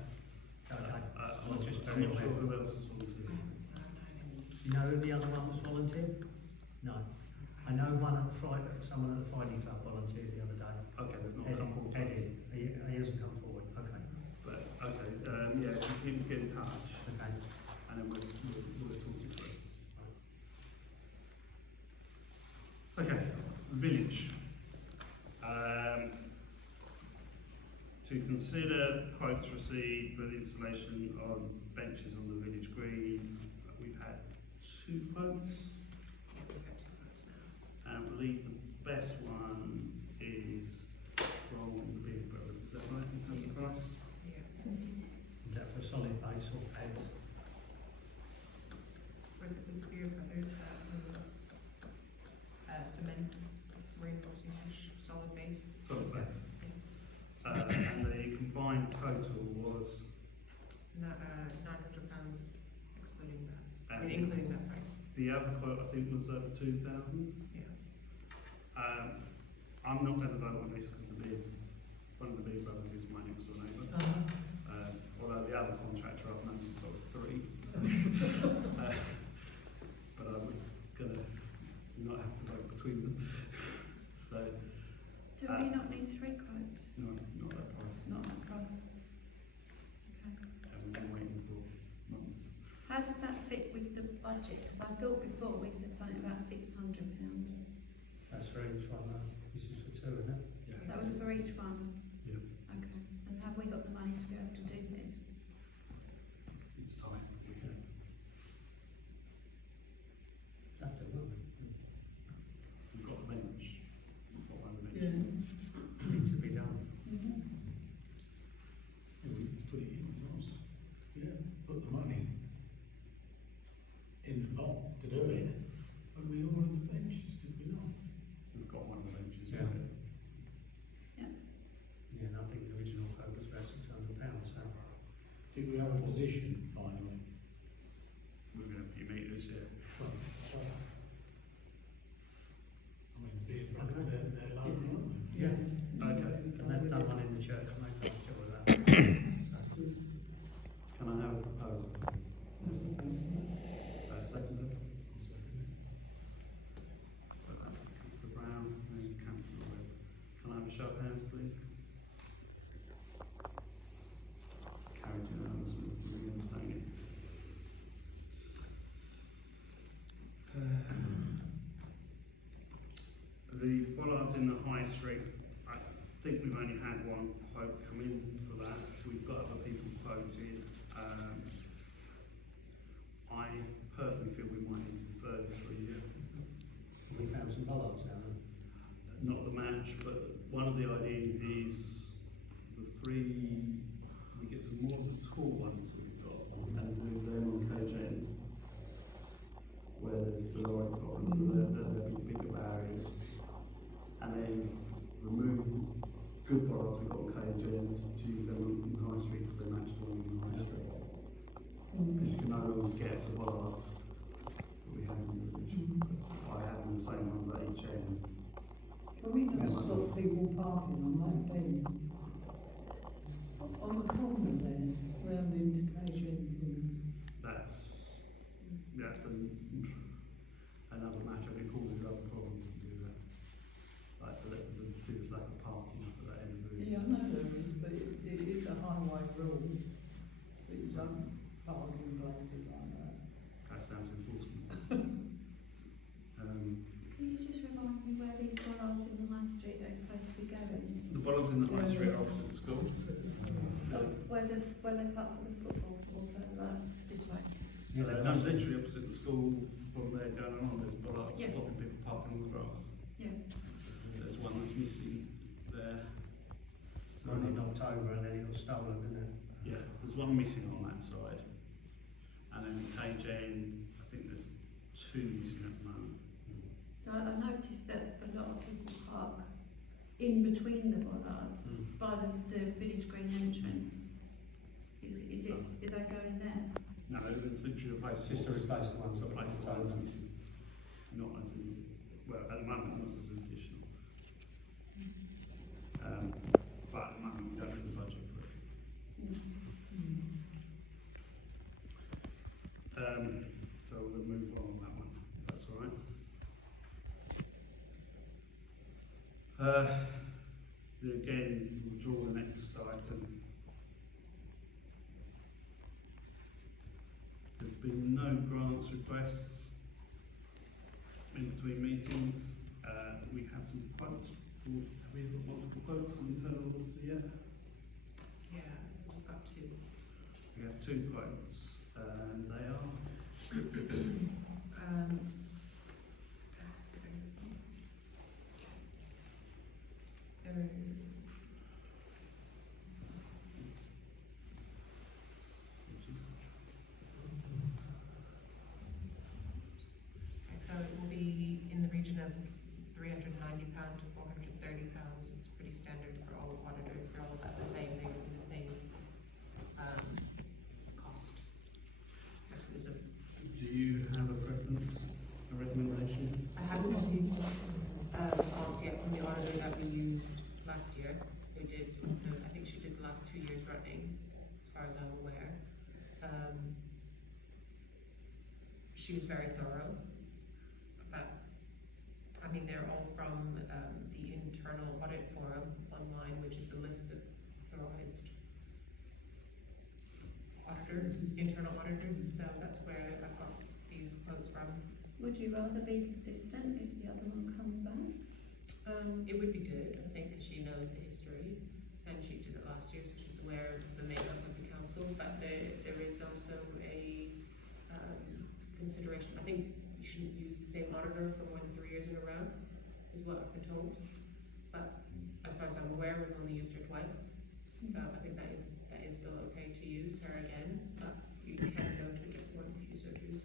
Okay. I'm just I'm very not sure aware. who else is volunteering. You know who the other one was volunteered? No. I know one at the Friday, someone at the Friday Club volunteered the other day. Okay, they've not come forward. to us. Eddie, he hasn't come forward, okay. But, okay, yeah, if you can get in touch, Okay. and then we'll talk you through. Okay, village. To consider quotes received for the installation of benches on the village green, we've had 2 quotes. And I believe the best one is from the Big Brothers, is that right, in terms of price? Is that for a solid base or pads? For the Beer Brothers, that was cement reinforcing solid base. Solid base. And the combined total was, Not, £900 excluding that, And including that, sorry. the other quote I think was over 2,000. Yeah. I'm not going to vote on this because one of the Big Brothers is my next door neighbour. Although the other contractor I've known since I was 3. So, but I'm going to not have to vote between them. So, Do we not need 3 quotes? no, not that price. Not that price. Okay. And we've been waiting for months. How does that fit with the budget? Because I thought before we said something about £600. That's for each one, though. This is for 2, isn't it? Yeah. That was for each one? Yeah. Okay. And have we got the money to be able to do this? It's time. We can. Have to, won't we? We've got the bench. We've got one of the Yeah. benches. Needs to be done. Yeah, we can put it in, once. Yeah, put the money in the pot to do it. When we ordered the benches, did we not? We've got one of the benches. Yeah. Yeah. Yeah, and I think the original quote was about £600, so. Did we have a position finally? Moving a few metres, yeah. Well, I mean, being brother, they're local, aren't they? Yeah. Okay. And they've done one in the church, and they've done a job with that. So, Can I have a proposal? Second. Councillor Brown and Councillor Webb. Can I have a show of hands, please? Carried unanimously, we understand it. in the high street, I think we've only had one quote come in for that. We've got other people quoted. I personally feel we might need to defer this for a year. We found some bollards down there. Not the match, but one of the ideas is we get some more of the tall ones that we've got, and do them on cage end, where there's the lorry problems, so there'll be bigger barriers, and then remove the good bollards we've got on cage end to use them on the high street because they match the ones on the high street. Because you can no longer get the bollards that we have in the village by having the same ones at each end. Can we not stop people parking on that bin? On the corner there, round into Cajun. That's another matter. It causes other problems if you do that. Like there's a serious lack of parking up at that end of the Yeah, I know there is, but it is a highway rule that you don't park in places like that. That's down to enforcement. Can you just remind me where these bollards in the high street are supposed to be going? The bollards in the high street are opposite the school. Where they park for the football or further this way? Yeah, No, literally opposite the school, from there going on, there's bollards Yeah. stopping people parking on the grass. Yeah. There's one that's missing there. one in October and then it got stolen, didn't it? Yeah, there's one missing on that side. And then cage end, I think there's two missing at the moment. I noticed that a lot of people park in between the bollards by the village green entrance. Is they going there? No, it's literally replaced. Just to replace the ones that Replace the got ones stolen. missing. Not as in, well, at the moment, not as an additional. But at the moment, we don't have the budget for it. So we'll move on that one, if that's all right. Again, we'll draw the next item. There's been no grants requests in between meetings. We have some quotes for, have we got multiple quotes for internal auditor yet? Yeah, we've got two. We have two quotes, and they are, which is, So it will be in the region of £390 to £430. It's pretty standard for all auditors. They're all about the same. They're using the same cost. Mechanism. do you have a preference, a recommendation? I haven't received a response yet from the auditor that we used last year. Who did, I think she did the last 2 years running, as far as I'm aware. She was very thorough. But, I mean, they're all from the internal audit forum online, which is a list of authorized auditors, internal auditors, so that's where I've got these quotes from. Would you rather be consistent if the other one comes back? It would be good, I think, because she knows the history, and she did it last year, so she's aware of the makeup of the council, but there is also a consideration. I think you shouldn't use the same auditor for more than 3 years in a row, is what I've been told. But as far as I'm aware, we've only used her twice, so I think that is still okay to use her again, but you can go to a different one if you so choose.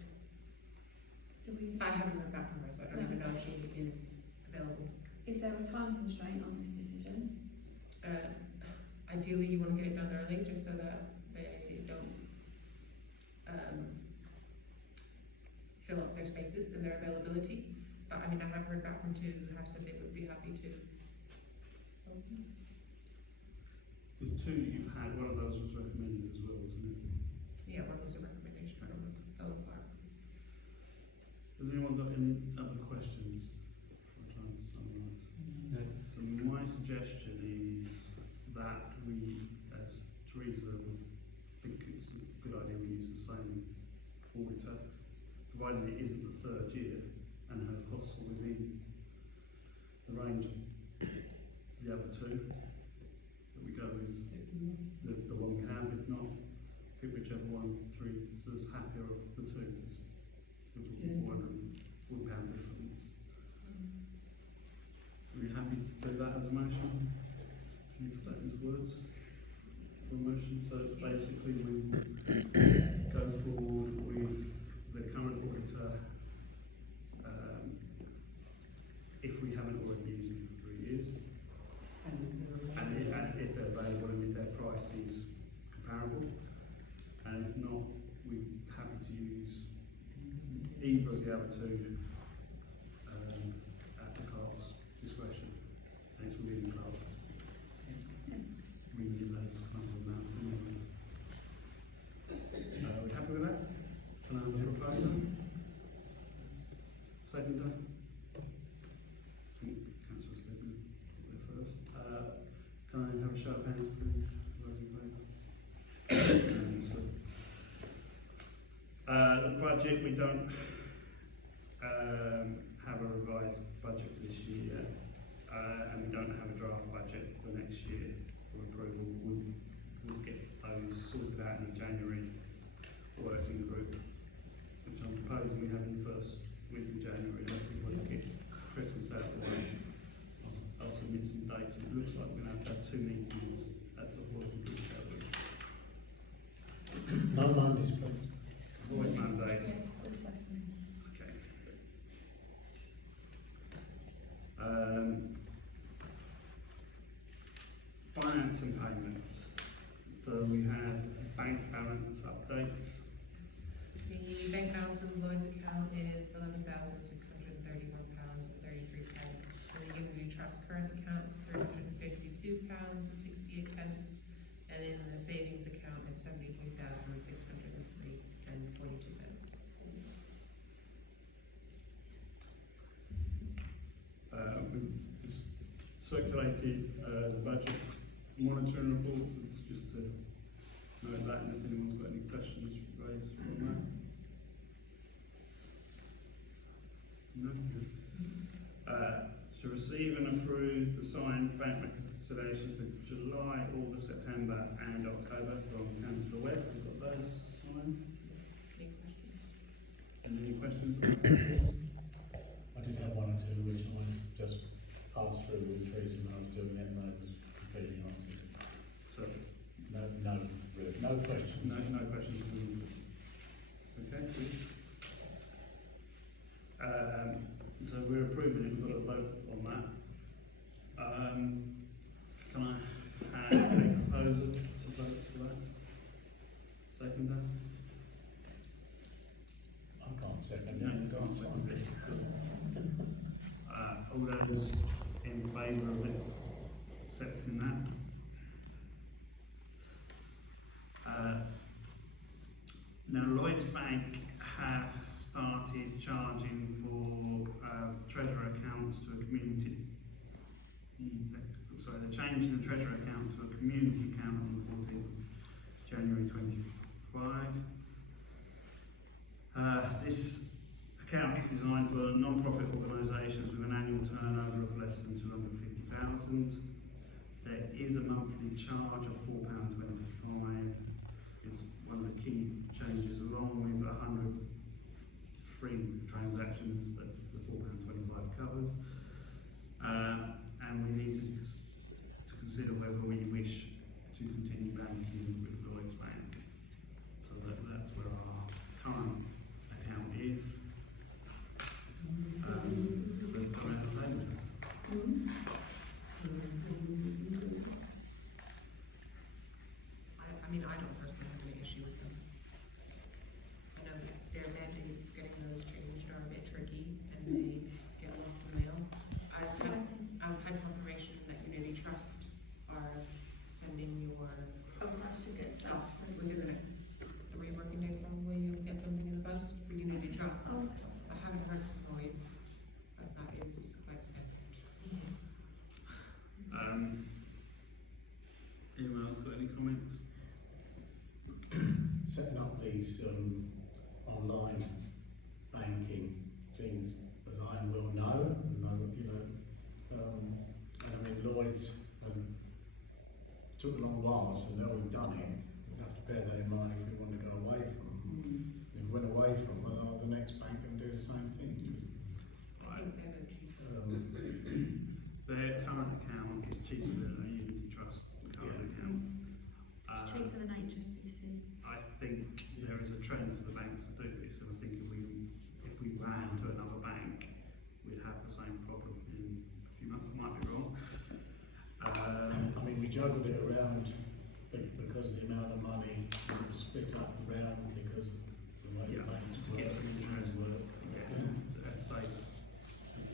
I haven't heard back from her, so I don't even know if she is available. Is there a time constraint on this decision? Ideally, you want to get it done early, just so that they don't fill up their spaces and their availability. But I mean, I have heard back from two who have said they would be happy to. The two that you've had, one of those was recommended as well, wasn't it? Yeah, one was a recommendation from Philip Clark. Has anyone got any other questions? I'm trying to summarise. No. So my suggestion is that we, as Teresa would think it's a good idea, we use the same auditor, provided it isn't the third year and her costs are within the range the other two, that we go with the one we have, if not, pick whichever one treats us happier of the two, because we're talking £440 difference. Are you happy to do that as a motion? Can you put that into words? For a motion, so basically we go forward with the current auditor, if we haven't already used them for 3 years, and if they're available and if their price is comparable, and if not, we're happy to use either of the other two at the clerk's discretion, and it's within the clerk's. We can give those kinds of amounts anyway. Are we happy with that? Can I have a proposer? Seconder? Councillor Stephen, there first. Can I have a show of hands, please? Those in favour? The budget, we don't have a revised budget for this year yet, and we don't have a draft budget for next year for approval. We'll get those sorted out in the January working group, which I'm proposing we have in the first week of January. I think we'll get Christmas out of the way. I'll submit some dates. It looks like we're going to have 2 meetings at the working group that week. No Mondays, please. Avoid Mondays. Yes, the second. Okay. Finance and payments. So we have bank balance updates. The bank balance in the Lloyd's account is £11,631.33. For the Unity Trust current account is £352.68. And in the savings account, it's £73,603.42. We've just circulated the budget monitoring report, so it's just to note that unless anyone's got any questions raised from that. No? To receive and approve the signed bank reconciliations for July, August, September and October from Councillor Webb. We've got those signed. Any questions? Any questions about this? I did have one or two which I just passed through with Teresa when I was doing it, and I was completely answered. So, No questions. no questions from you. Okay, good. So we're approving it, we've got a vote on that. Can I have a proposal to vote for that? Seconder? I can't second No, it. you can't second it. All those in favour of it, accepting that? Now, Lloyds Bank have started charging for treasurer accounts to a community. Sorry, they're changing the treasurer account to a community account on the 14th of January 25. This account is designed for non-profit organisations with an annual turnover of less than 250,000. There is a monthly charge of £4.25. It's one of the key changes, along with 100 free transactions that the £4.25 covers. And we need to consider whether we wish to continue banking with Lloyds Bank. So that's where our current account is. Let's go ahead and table it. I mean, I don't personally have any issue with them. I know that their mandates, getting those changed are a bit tricky, and they get lost in the mail. I've had confirmation that Unity Trust are sending your stuff within the next 3 working days, probably you'll get something in the post for Unity Trust. I haven't heard from Lloyd's, but that is quite standard. Anyone else got any comments? Setting up these online banking things, as I will know, and I mean, Lloyd's, took a long while, so now we've done it, we'd have to bear that in mind if we want to go away from them. If we went away from them, the next bank can do the same thing. I think they're the cheaper. Their current account is cheaper than a Unity Trust current account. Cheaper than HSBC. I think there is a trend for the banks to do this, and I think if we ran to another bank, we'd have the same problem in a few months. I might be wrong. I mean, we juggled it around because the amount of money was split up around because of the way Yeah, the banks to get some interest. work. So that's safe.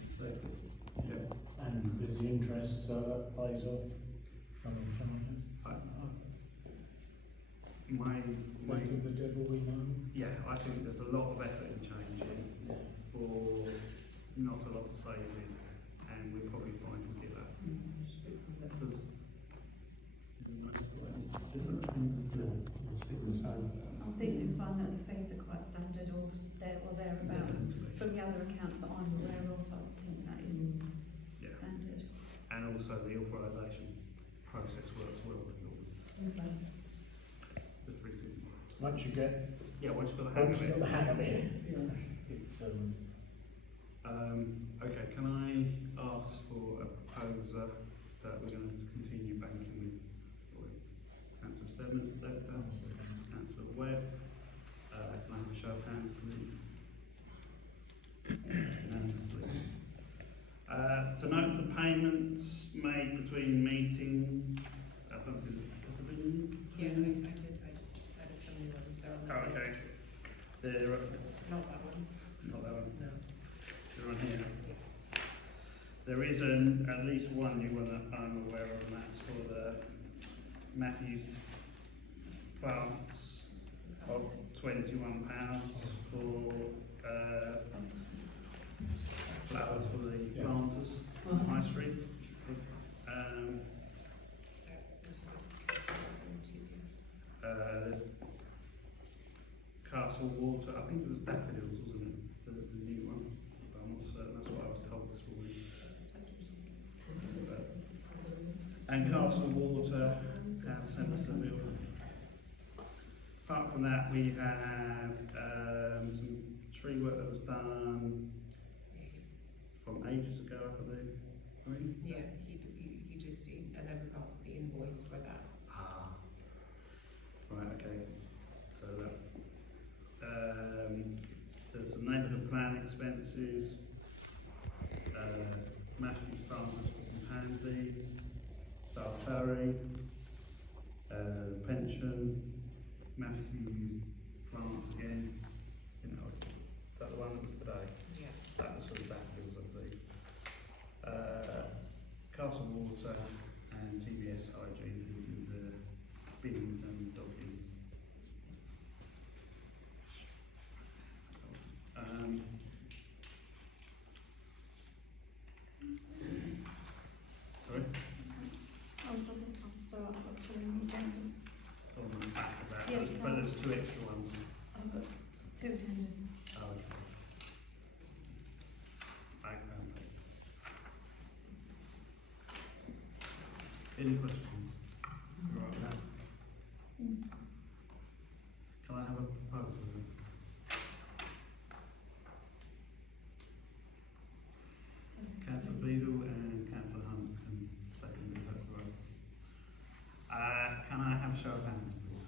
It's safe. Yeah. And there's the interest, so that pays off some of the charges. Way to the devil we know. Yeah, I think there's a lot of effort in changing for not a lot of saving, and we'll probably find we'll get that. Because I think you'll find that the fees are quite standard or there or thereabouts. From the other accounts that I'm aware of, I think that is yeah, standard. and also the authorisation process works well with yours. The free to Once you get, once you've got the hang once of you've got it. the hang of it, it's Okay, can I ask for a proposer that we're going to continue banking with Councillor Steadman, Councillor Webb? Can I have a show of hands, please? Unanimously. To note the payments made between meetings, I don't think has there been. Yeah, I did some new ones, they're on Oh, the list. okay. They're Not that one, not that one. no. They're on here. Yes. There is at least one new one that I'm aware of, and that's for the Matthews plants of £21 for flowers for the Yeah. planters on High Street. There's Castle Water, I think it was daffodils, wasn't it? The new one, but I'm not certain, that's what I was told this morning. And Castle Water have sent us a bill. Apart from that, we have some tree work that was done from ages ago, I believe. Right? Yeah, he just, I never got the invoice for that. Ah. Right, okay. So that, there's some neighbourhood plan expenses, Matthews planters for some pansies, staff salary, pension, Matthew plants again, is that the one that was today? Yeah. That was for the daffodils, I believe. Castle Water and TBS Hygiene, who do the bins and dog bins. Sorry? Oh, so this one, so I've got two new agendas. It's on the back of that, Yes, but there's two extra ones. I've got two agendas. Oh, okay. Background page. Any questions? You're all right with that? Can I have a proposal then? Councillor Beadle and Councillor Hunt can second if that's all right. Can I have a show of hands, please?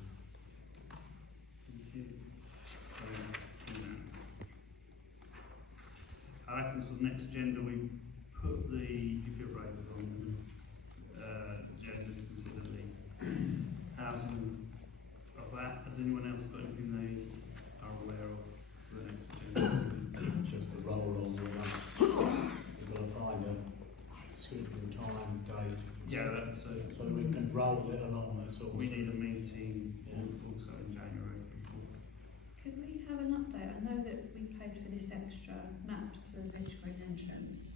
Thank you. Unanimous. Items for the next agenda, we put the defibrillators on the agenda to consider the housing of that. Has anyone else got anything they are aware of for the next agenda? just a roll on with us. We've got to find a suitable time, date. Yeah, that's So we can roll it along, that's all. we need a meeting Yeah. also in January before. Could we have an update? I know that we paid for this extra maps for the village green entrance,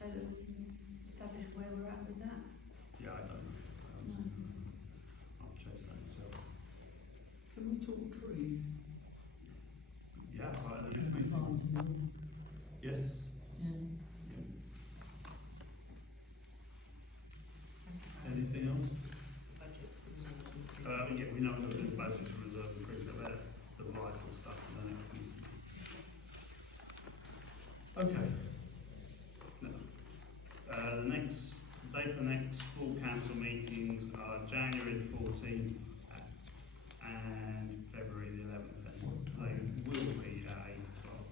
so that we can establish where we're at with that. Yeah, I don't know. I'll chase that myself. Can we talk trees? Yeah, right, the next meeting. Plants and all. Yes? Yeah. Anything else? Budgets, the reserves increase. Yeah, we know that the budget reserve increase, so that's the vital stuff for the next meeting. Okay. Now, the next date for the next full council meetings are January the 14th and February the 11th. They will be at 8 o'clock.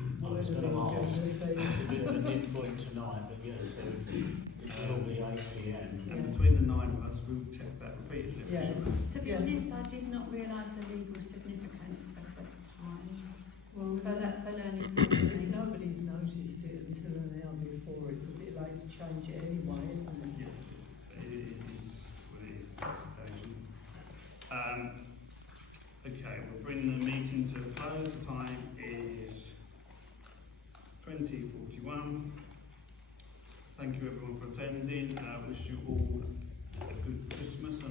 I was going to ask, it's a bit of a nip point tonight, but yes, it will be 8 p.m. And between the 9 of us, we'll check that repeatedly. Yeah. To be honest, I did not realise the legal significance at the time. Well, So that's a learning curve for me. nobody's noticed it until an hour before. It's a bit late to change it anyway, isn't it? Yeah, it is what it is, this occasion. Okay, we'll bring the meeting to a close. The time is 20:41. Thank you everyone for attending. Wish you all a good Christmas and